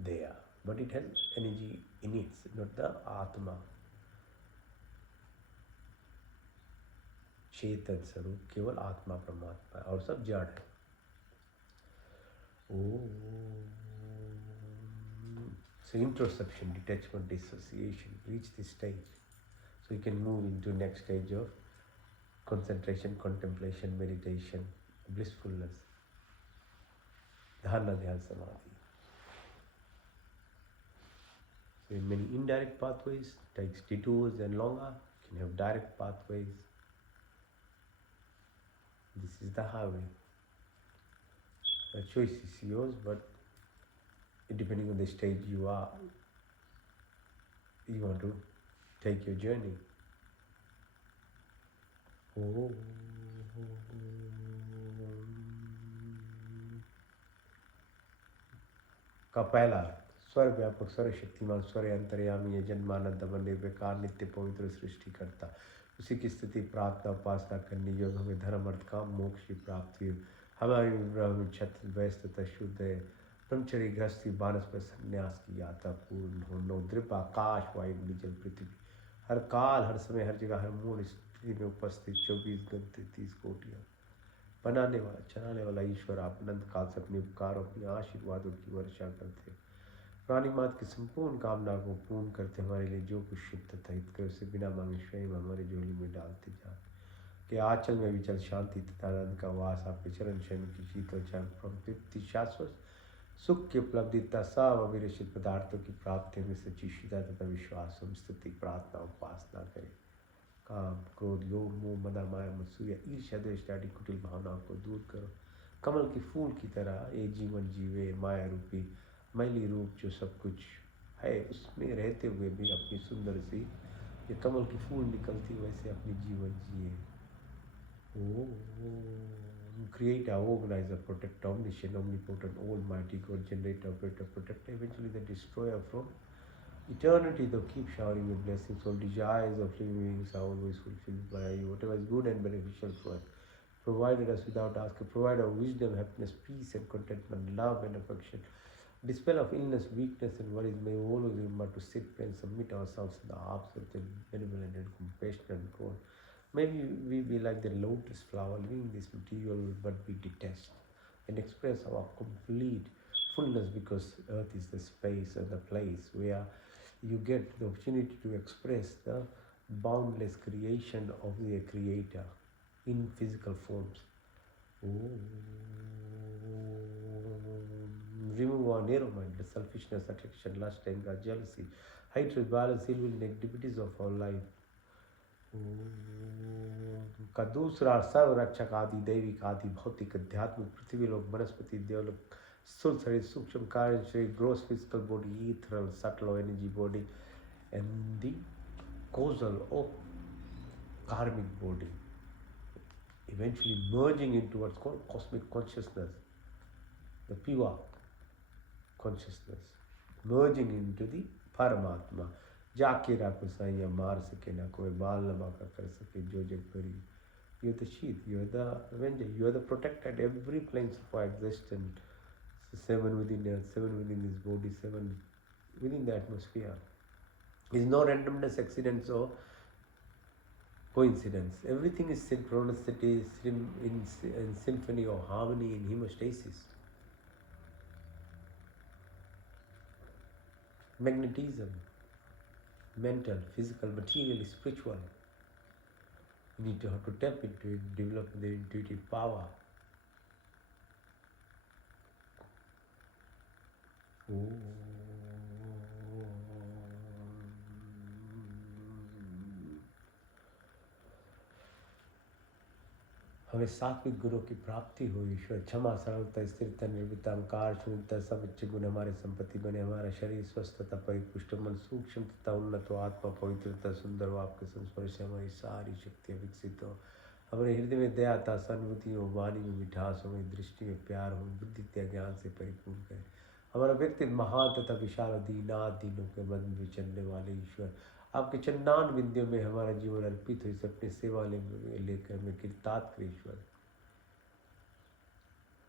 there, but it has energy in it, not the Atma. चेतन स्वरूप केवल आत्मा परमात्मा है और सब जड़ है। So introspection, detachment, dissociation, reach this stage. So you can move into next stage of concentration, contemplation, meditation, blissfulness, dharana, dhyana, samadhi. So in many indirect pathways, takes detours and longer. You can have direct pathways. This is the highway. The choice is yours, but depending on the stage you are, you want to take your journey. का पहला स्वर व्यापक, स्वर शक्तिमान, स्वर अंतर्यामी, जन्मानंद बने बेकार नित्य पवित्र सृष्टि करता। उसी की स्थिति प्रार्थना उपासना करनी योग हमें धर्म अर्थ काम मोक्ष की प्राप्ति। हमारी ब्रह्म छत्र व्यस्त तथा शुद्ध है। ब्रह्मचर्य गृहस्थी बानस पर संन्यास की यात्रा पूर्ण हो। नवद्रिप आकाश वायु जल पृथ्वी, हर काल हर समय हर जगह हर मूल स्थिति में उपस्थित 24 घंटे 30 कोटियाँ बनाने वाला चलाने वाला ईश्वर, आप अनंत काल से अपने उपकार अपने आशीर्वादों की वर्षा करते। प्राणी मात्र की संपूर्ण कामना को पूर्ण करते। हमारे लिए जो कुछ शुभ तथा हित कर उसे बिना मांगे स्वयं हमारे झोली में डालते जाते। कि आंचल में विचल शांति तथा आनंद का वास, आपके चरण शरण की शीतल चरण तृप्ति शाश्वत सुख की उपलब्धिता, सब अविरचित पदार्थों की प्राप्ति में सच्ची शुद्धता तथा विश्वास हम स्तुति प्रार्थना उपासना करें। काम क्रोध लोभ मोह मदा माया मत्सूया ईर्ष्या द्वेष इत्यादि कुटिल भावनाओं को दूर करो। कमल के फूल की तरह ये जीवन जीवे, माया रूपी मैली रूप जो सब कुछ है उसमें रहते हुए भी अपनी सुंदर सी ये कमल की फूल निकलती वैसे अपनी जीवन जिए। Creator, organizer, protector, omniscient, omnipotent, almighty God, generator, operator, protector, eventually the destroyer from eternity, though keep showering your blessings. All desires of living beings are always fulfilled by you. Whatever is good and beneficial for us, provided us without asking, provide our wisdom, happiness, peace and contentment, love and affection. Dispel of illness, weakness and worries. May we always remember to sit and submit ourselves in the arms of the benevolent and compassionate God. Maybe we be like the lotus flower, leaving this material but be detached and express our complete fullness, because earth is the space and the place where you get the opportunity to express the boundless creation of the Creator in physical forms. Remove our narrow mind, the selfishness, attraction, lust, anger, jealousy, hatred, violence, ill will, negativities of our life. का दूसरा सर्व रक्षक आदि दैविक आदि भौतिक आध्यात्मिक पृथ्वी लोक वनस्पति देवलोक स्थूल शरीर sukshma karya sharira gross physical body ethereal subtle energy body and the causal of karmic body eventually merging into what's called cosmic consciousness. the pure consciousness, merging into the Paramatma. जाके राखो साईं या मार सके ना कोई बाल न बाका कर सके जो जग भरी. You're the sheath, you're the avenger, you're the protector at every planes of our existence. So 7 within earth, 7 within this body, 7 within the atmosphere. There is no randomness, accidents or coincidence. Everything is synchronicity, in symphony or harmony, in hemostasis. Magnetism, mental, physical, material, spiritual. You need to have to tap into it, develop the intuitive power. हमें सात्विक गुणों की प्राप्ति हो. ईश्वर क्षमा, सरलता, स्थिरता, निर्भीकता, अहंकार, शून्यता, सब अच्छे गुण हमारे संपत्ति बने. हमारा शरीर स्वस्थ तथा परिपुष्ट, मन सूक्ष्म तथा उन्नत हो, आत्मा पवित्रता सुंदर हो, आपके संस्पर्श से हमारी सारी शक्तियाँ विकसित हो. हमारे हृदय में दया था, सहानुभूति हो, वाणी में मिठास हो, हमारी दृष्टि में प्यार हो, बुद्धि त्या ज्ञान से परिपूर्ण करे. हमारा व्यक्तित्व महान तथा विशाल, दीनात दीनों के मन में चलने वाले ईश्वर, आपके चन्नान बिंदियों में हमारा जीवन अर्पित हो. इस अपने सेवा लेकर हमें कृतार्थ कर ईश्वर.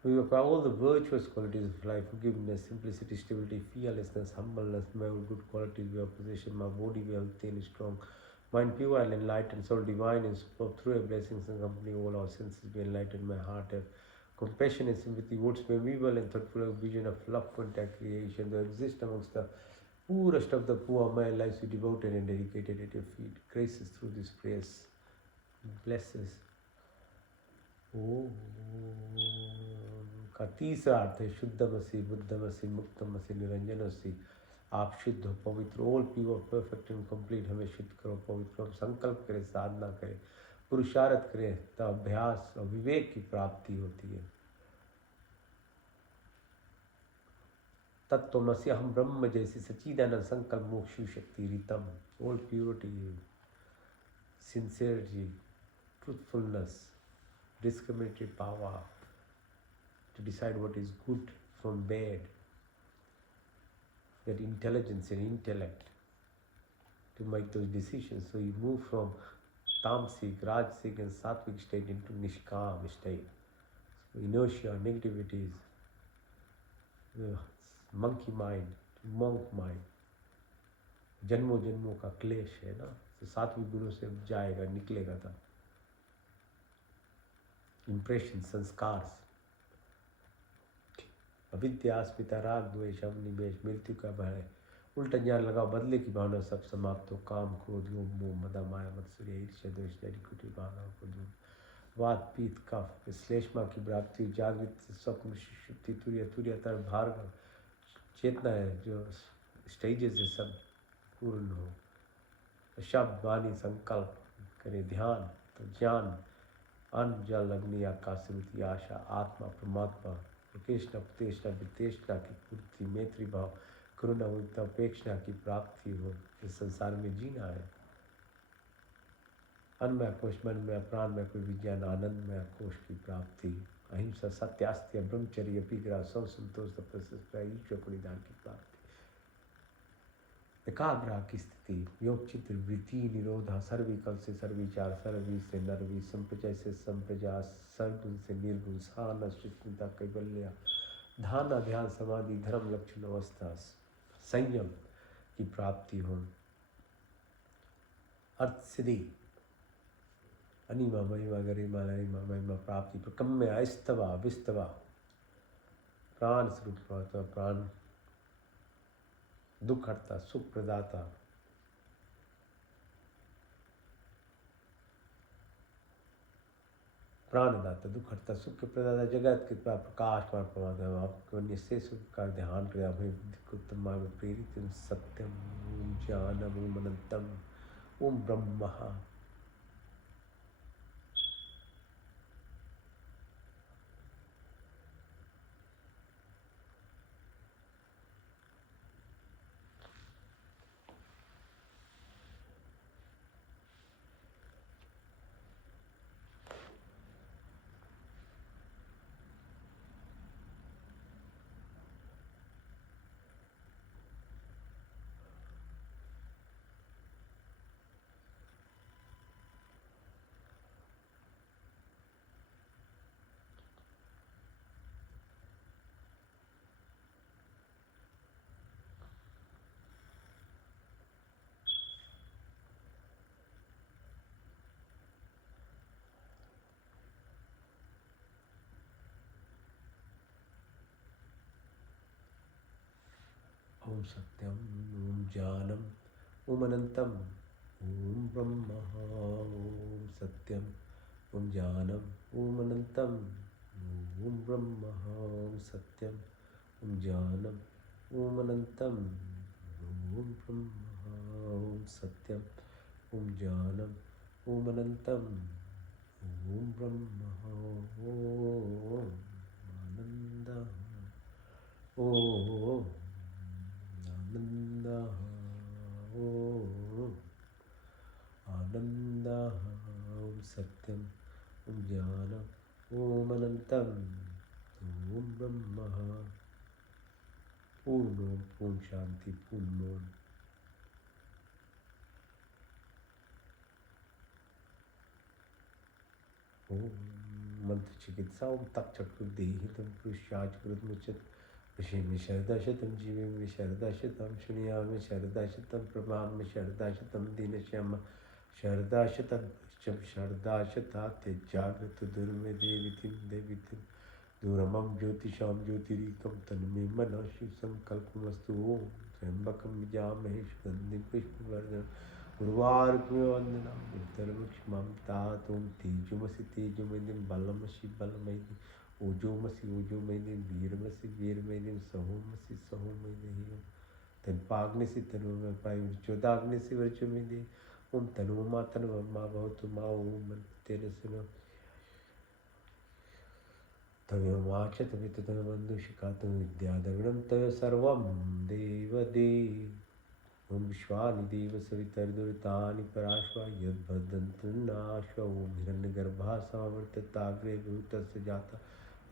We acquire all the virtuous qualities of life: forgiveness, simplicity, stability, fearlessness, humbleness. My all good qualities be our possession. My body be healthy and strong. Mind pure and enlightened. Soul divine and superb. Through your blessings and company, all our senses be enlightened. My heart have compassion and sympathy. Words be amiable and thoughtful. A vision of love, contact, creation. They exist amongst the poorest of the poor. My lives be devoted and dedicated at your feet. Graces through this prayers. Blesses. का तीसरा अर्थ है शुद्धमसि, बुद्धमसि, मुक्तमसि, निरंजनमसि. आप शुद्ध हो, पवित्र, all pure, perfect and complete. हमें शुद्ध करो, पवित्र. हम संकल्प करें, साधना करें, पुरुषार्थ करें, तब अभ्यास और विवेक की प्राप्ति होती है. तत्त्वमसि अहम ब्रह्म जैसी सच्चिदानंद संकल्प मोक्ष शक्ति Ritam. All purity, sincerity, truthfulness, discriminatory power to decide what is good from bad, that intelligence and intellect to make those decisions. So you move from tamasic, rajasic and sattvic state into nishkam state. So inertia, negativities, the monkey mind to monk mind. जन्मों जन्मों का क्लेश है ना, तो सात्विक गुणों से जाएगा, निकलेगा था. Impression, संस्कार, अविद्या, अस्मिता, राग, द्वेष, अवनिवेश, मृत्यु का भय, उल्टा ज्ञान लगाओ, बदले की भावना सब समाप्त हो. काम, क्रोध, लोभ, मोह, मद, माया, मत्सर्य, ईर्ष्या, द्वेष, कुटिल भावना को दूर. वात, पीत, कफ, श्लेष्मा की प्राप्ति, जागृत, स्वप्न, सुषुप्ति, तुर्य, तुर्यतर, भार्गव, चेतना है जो स्टेजेस है सब पूर्ण हो. शब्द, वाणी, संकल्प करें, ध्यान तो ज्ञान, अन्न, जल, अग्नि, आकाश, स्मृति, आशा, आत्मा, परमात्मा, कृष्ण, प्रतिष्ठा, वितेष्टा की पूर्ति, मैत्री भाव, करुणा, उदिता, उपेक्षा की प्राप्ति हो. इस संसार में जीना है. अन्नमय कोश, मनमय, प्राणमय कोई विज्ञान, आनंदमय कोश की प्राप्ति. अहिंसा, सत्यास्त्य, ब्रह्मचर्य, अपिग्रह, संतोष, तपस्या, ईश्वर को निदान की प्राप्ति. एकाग्रह की स्थिति, योग चित्र, वृत्ति, निरोधा, सर्विकल से सर्विचार, सर्वी से नरवी, संप्रजय से संप्रजा, सर्गुण से निर्गुण, साहना, सुष्मिता, कैवल्य, धाना, ध्यान, समाधि, धर्म, लक्षण, अवस्था, संयम की प्राप्ति हो. अर्थ सिद्धि, अनिमा, महिमा, गरिमा, लरिमा, महिमा प्राप्ति, प्रकम्य, अस्तवा, विस्तवा, प्राण स्वरूप, प्राण दुख हरता, सुख प्रदाता, प्राणदाता, दुख हरता, सुख प्रदाता, जगत के प्रकाश मान परमात्मा. आपको निश्चय सुख का ध्यान करें, हमें बुद्धि को उत्तम मार्ग में प्रेरित. सत्यम, ओम ज्ञानम, ओम अनंतम, ओम ब्रह्म. ॐ सत्यं ॐ ज्ञानं ॐ अनन्तं ॐ ब्रह्म ॐ सत्यं ॐ ज्ञानं ॐ अनन्तं ॐ ब्रह्म ॐ सत्यं ॐ ज्ञानं ॐ अनन्तं ॐ ब्रह्म ॐ सत्यं ॐ ज्ञानं ॐ अनन्तं ॐ ब्रह्म ॐ आनन्दः ॐ आनन्दः ॐ आनन्दः ॐ सत्यं ॐ ज्ञानं ॐ अनन्तं ॐ ब्रह्म पूर्ण पूर्ण शांति पूर्ण ओम मंत्र चिकित्सा ओम तक चक्षुर्देहितं पुरुषाचकृतमुच्यते ऋषिं शरदाशतं जीवेमि शरदाशतं शृणुयामि शरदाशतं प्रमामि शरदाशतं दीनश्याम शरदाशतं शरदाशता त्यजाग्रत दुर्मे देवितिं देवितिं दूरमं ज्योतिषां ज्योतिरीकं तन्मे मनः शिवसङ्कल्पमस्तु ओम त्र्यम्बकं यजामहे सुगन्धिं पुष्पवर्धनम् उर्वारुकवन्दना उत्तरवृक्षमं तातुं तेजोमसि तेजोमयिनीं बलमसि बलमयिनीं ओजोमसि ओजोमयिनीं वीरमसि वीरमयिनीं सहोमसि सहोमयिनीं तन्पाग्निसि तनुमपाय विचोदाग्निसि वर्चोमयिनीं ॐ तनुमा तनुमा भवतु मा ॐ तेन सुनो तमेवाच तमिततमबन्धुशिखातु विद्याद्रविणं तव सर्वं देवदेव ॐ विश्वानि देव सवितर्दुरितानि पराश्वा यद्भदन्तुर्नाश्वा ॐ हिरण्यगर्भा समावर्तताग्रे भूतस्य जाता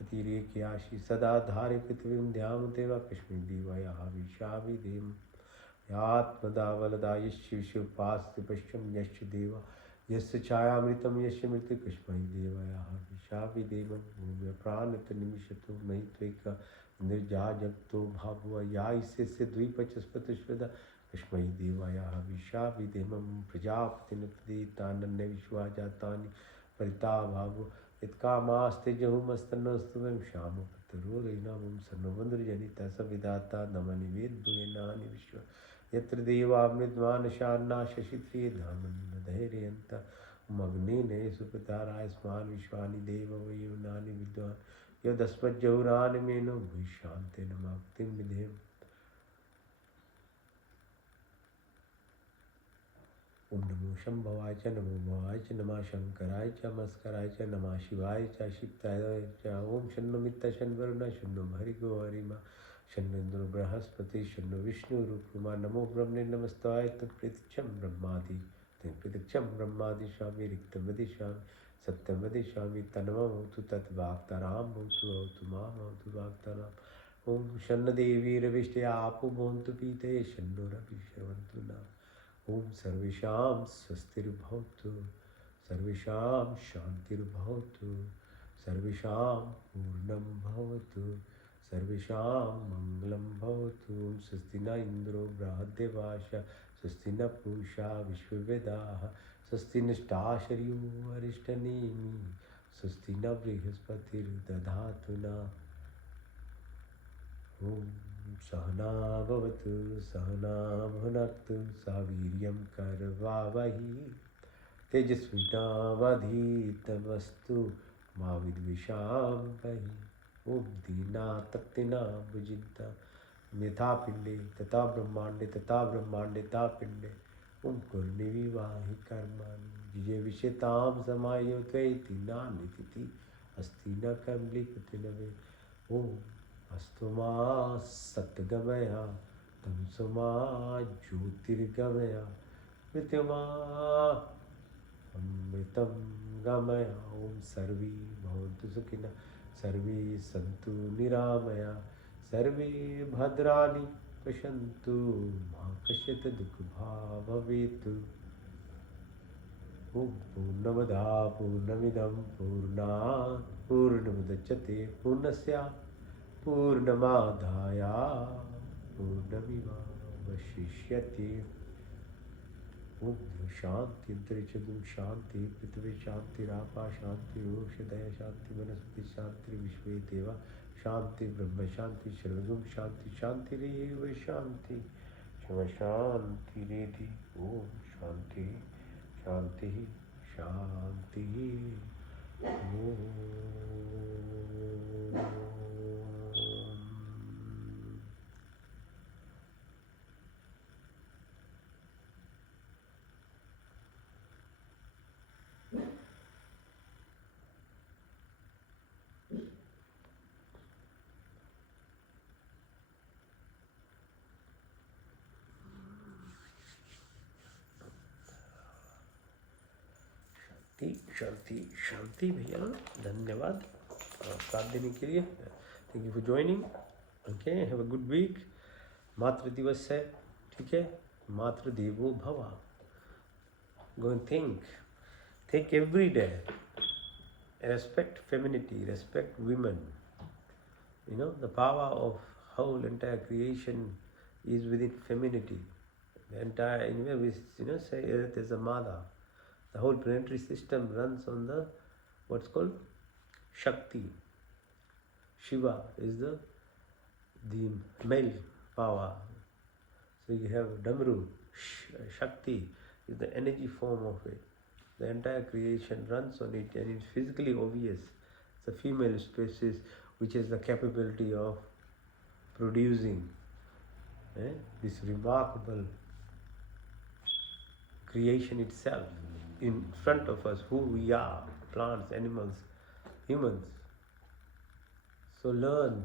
अतिरेक्याशि सदा धारे पृथिवीं ध्यामते वा कस्मै देवायाः विशाविदेव यात्मदा वलदा यस्य विश्वपास्य पश्यं यश्च देवा यस्य छायामृतं यस्य मृत्यु कस्मै देवायाः विशाविदेवं भूम्य प्राणतनिमिषतो मयि त्वैका निर्जाजगतो भावुआ या इस्य द्विपचस्पतिष्वदा कस्मै देवायाः विशाविदेवं प्रजापतिनपदेतानन्य विश्वा जातानि परिताभावो यत्कामास्ते जहुमस्तनोस्तु वयं श्यामपतरोरयिनामं सर्वबन्धुर्जनिता स विधाता नमनि वेद्भुयनानि विश्व यत्र देवामृतमानशान्ना शशित्रिधामन्नधैर्यन्त मग्नेने सुपताराय स्मान् विश्वानि देववयुनानि विद्वान् यदस्मज्जहुरानि मेनो भूयिष्ठान्ते नमाक्तिं विधेयम् ओम नमो शंभवाय च नमो भवाय च नमः शंकराय च नमस्काराय च नमः शिवाय च शिवाय च ओम शन्नो मित्त शन्वरुण शन्नो भर्गो हरिमा शन्नो इंद्रो बृहस्पति शन्नो विष्णु रूपमा नमो ब्रह्मणे नमस्ताय तत्प्रत्यक्षं ब्रह्मादि तत्प्रत्यक्षं ब्रह्मादि स्वामी रिक्तं वदिष्यामि सत्यं वदिष्यामि तन्ममोऽस्तु तद्वाक्तारां भवतु मां भवतु वाक्ताराम् ओम शन्न देवी रविष्टे आपो भवन्तु पीते शन्नो रवि शर्वन्तु नः ओम सर्वेषां स्वस्तिर्भवतु सर्वेषां शान्तिर्भवतु सर्वेषां पूर्णं भवतु सर्वेषां मङ्गलं भवतु स्वस्ति न इन्द्रो बृहद्देवाश स्वस्ति न पूषा विश्ववेदाः स्वस्ति नष्टाशर्यो अरिष्टनेमि स्वस्ति न बृहस्पतिर्दधातु नः ॐ सहना भवतु सहना भुनक्तु सह वीर्यं करवावहि तेजस्विनावधीतमस्तु मा विद्विषावहि ॐ दीनातप्तिना भुजिन्ता यथा पिण्डे तथा ब्रह्माण्डे तथा पिण्डे ॐ कुर्निविवाहि कर्माणि ये विषेतां समायो त्वयि नानितिथि अस्ति न कम्लिकृतिनवे ॐ अस्तु मा सत्गमया तमसो मा ज्योतिर्गमया मृत्युमा अमृतं गमया ॐ सर्वे भवन्तु सुखिनः सर्वे सन्तु निरामया सर्वे भद्राणि पश्यन्तु मा कश्चित् दुःखभाग् भवेत् ॐ पूर्णमदः पूर्णमिदं पूर्णात् पूर्णमुदच्यते पूर्णस्य पूर्णमादाय पूर्णमेवावशिष्यते ॐ शान्ति अन्तरिक्षं शान्ति पृथ्वी शान्तिरापा शान्ति ओषधय शान्ति वनस्पति शान्ति विश्वे देवा Shanti Brahma Shanti Sharvagam Shanti Shanti Reva Shanti Shiva Shanti Reti Om Shanti Shanti Shanti Om. शांति शांति भैया धन्यवाद साथ देने के लिए thank you for joining okay have a good week मातृ दिवस है ठीक है मातृ देवो भव go and think every day respect femininity respect women you know the power of whole entire creation is within femininity the entire anyway we say earth is a mother. The whole planetary system runs on the what's called Shakti. Shiva is the male power. So you have Damru, Shakti is the energy form of it. The entire creation runs on it and it's physically obvious. It's a female species which has the capability of producing this remarkable creation itself. In front of us, who we are, plants, animals, humans. So learn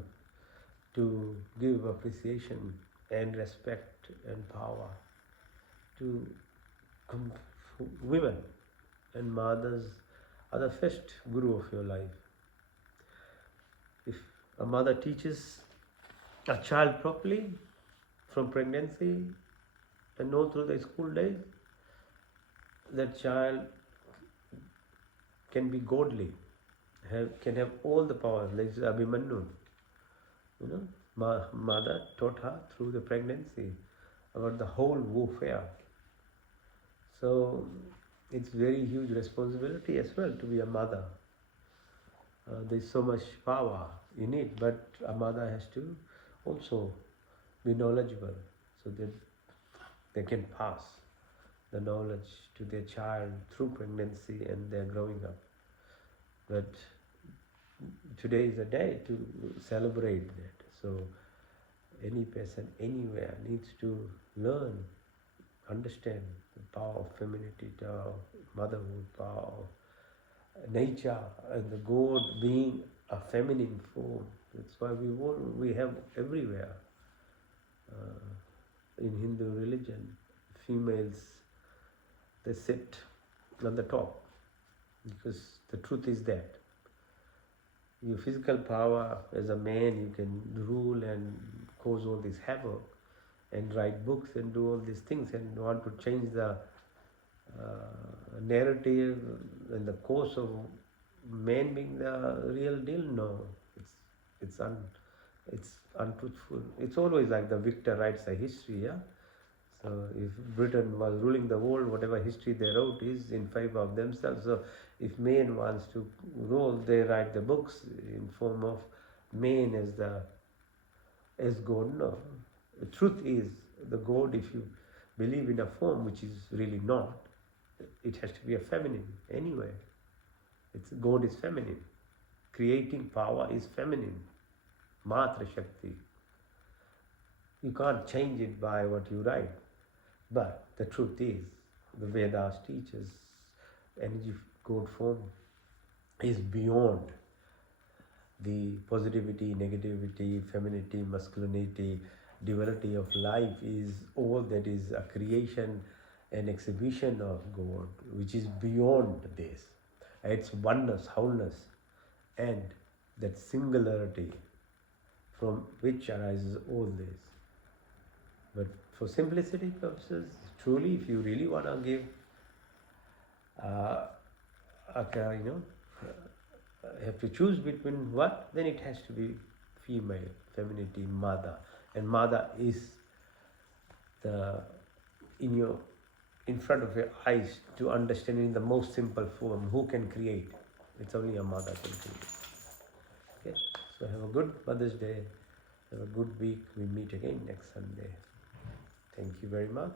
to give appreciation and respect and power to women, and mothers are the first guru of your life. If a mother teaches a child properly from pregnancy and all through the school days, that child can be godly, can have all the power. Like Abhimanyu, mother taught her through the pregnancy about the whole warfare. So it's very huge responsibility as well to be a mother. There's so much power in it, but a mother has to also be knowledgeable so that they can pass the knowledge to their child through pregnancy and they're growing up. But today is a day to celebrate that. So any person anywhere needs to learn, understand the power of femininity, of motherhood, power of nature, and the God being a feminine form. That's why we have everywhere in Hindu religion, females, they sit on the top, because the truth is that your physical power as a man, you can rule and cause all this havoc and write books and do all these things and want to change the narrative and the course of man being the real deal. No, it's untruthful. It's always like the victor writes the history, yeah. So if Britain was ruling the world, whatever history they wrote is in favor of themselves. So if man wants to rule, they write the books in form of man as God. No, the truth is the God, if you believe in a form which is really not, it has to be a feminine anyway. God is feminine. Creating power is feminine. Matra Shakti. You can't change it by what you write. But the truth is, the Vedas teaches energy God form is beyond the positivity, negativity, femininity, masculinity, duality of life. Is all that is a creation, an exhibition of God, which is beyond this. It's oneness, wholeness, and that singularity from which arises all this. But for simplicity purposes, truly, if you really want to give, have to choose between what, then it has to be female, femininity, mother. And mother is in front of your eyes to understand in the most simple form. Who can create? It's only a mother can create. Okay? So have a good Mother's Day. Have a good week. We meet again next Sunday. Thank you very much.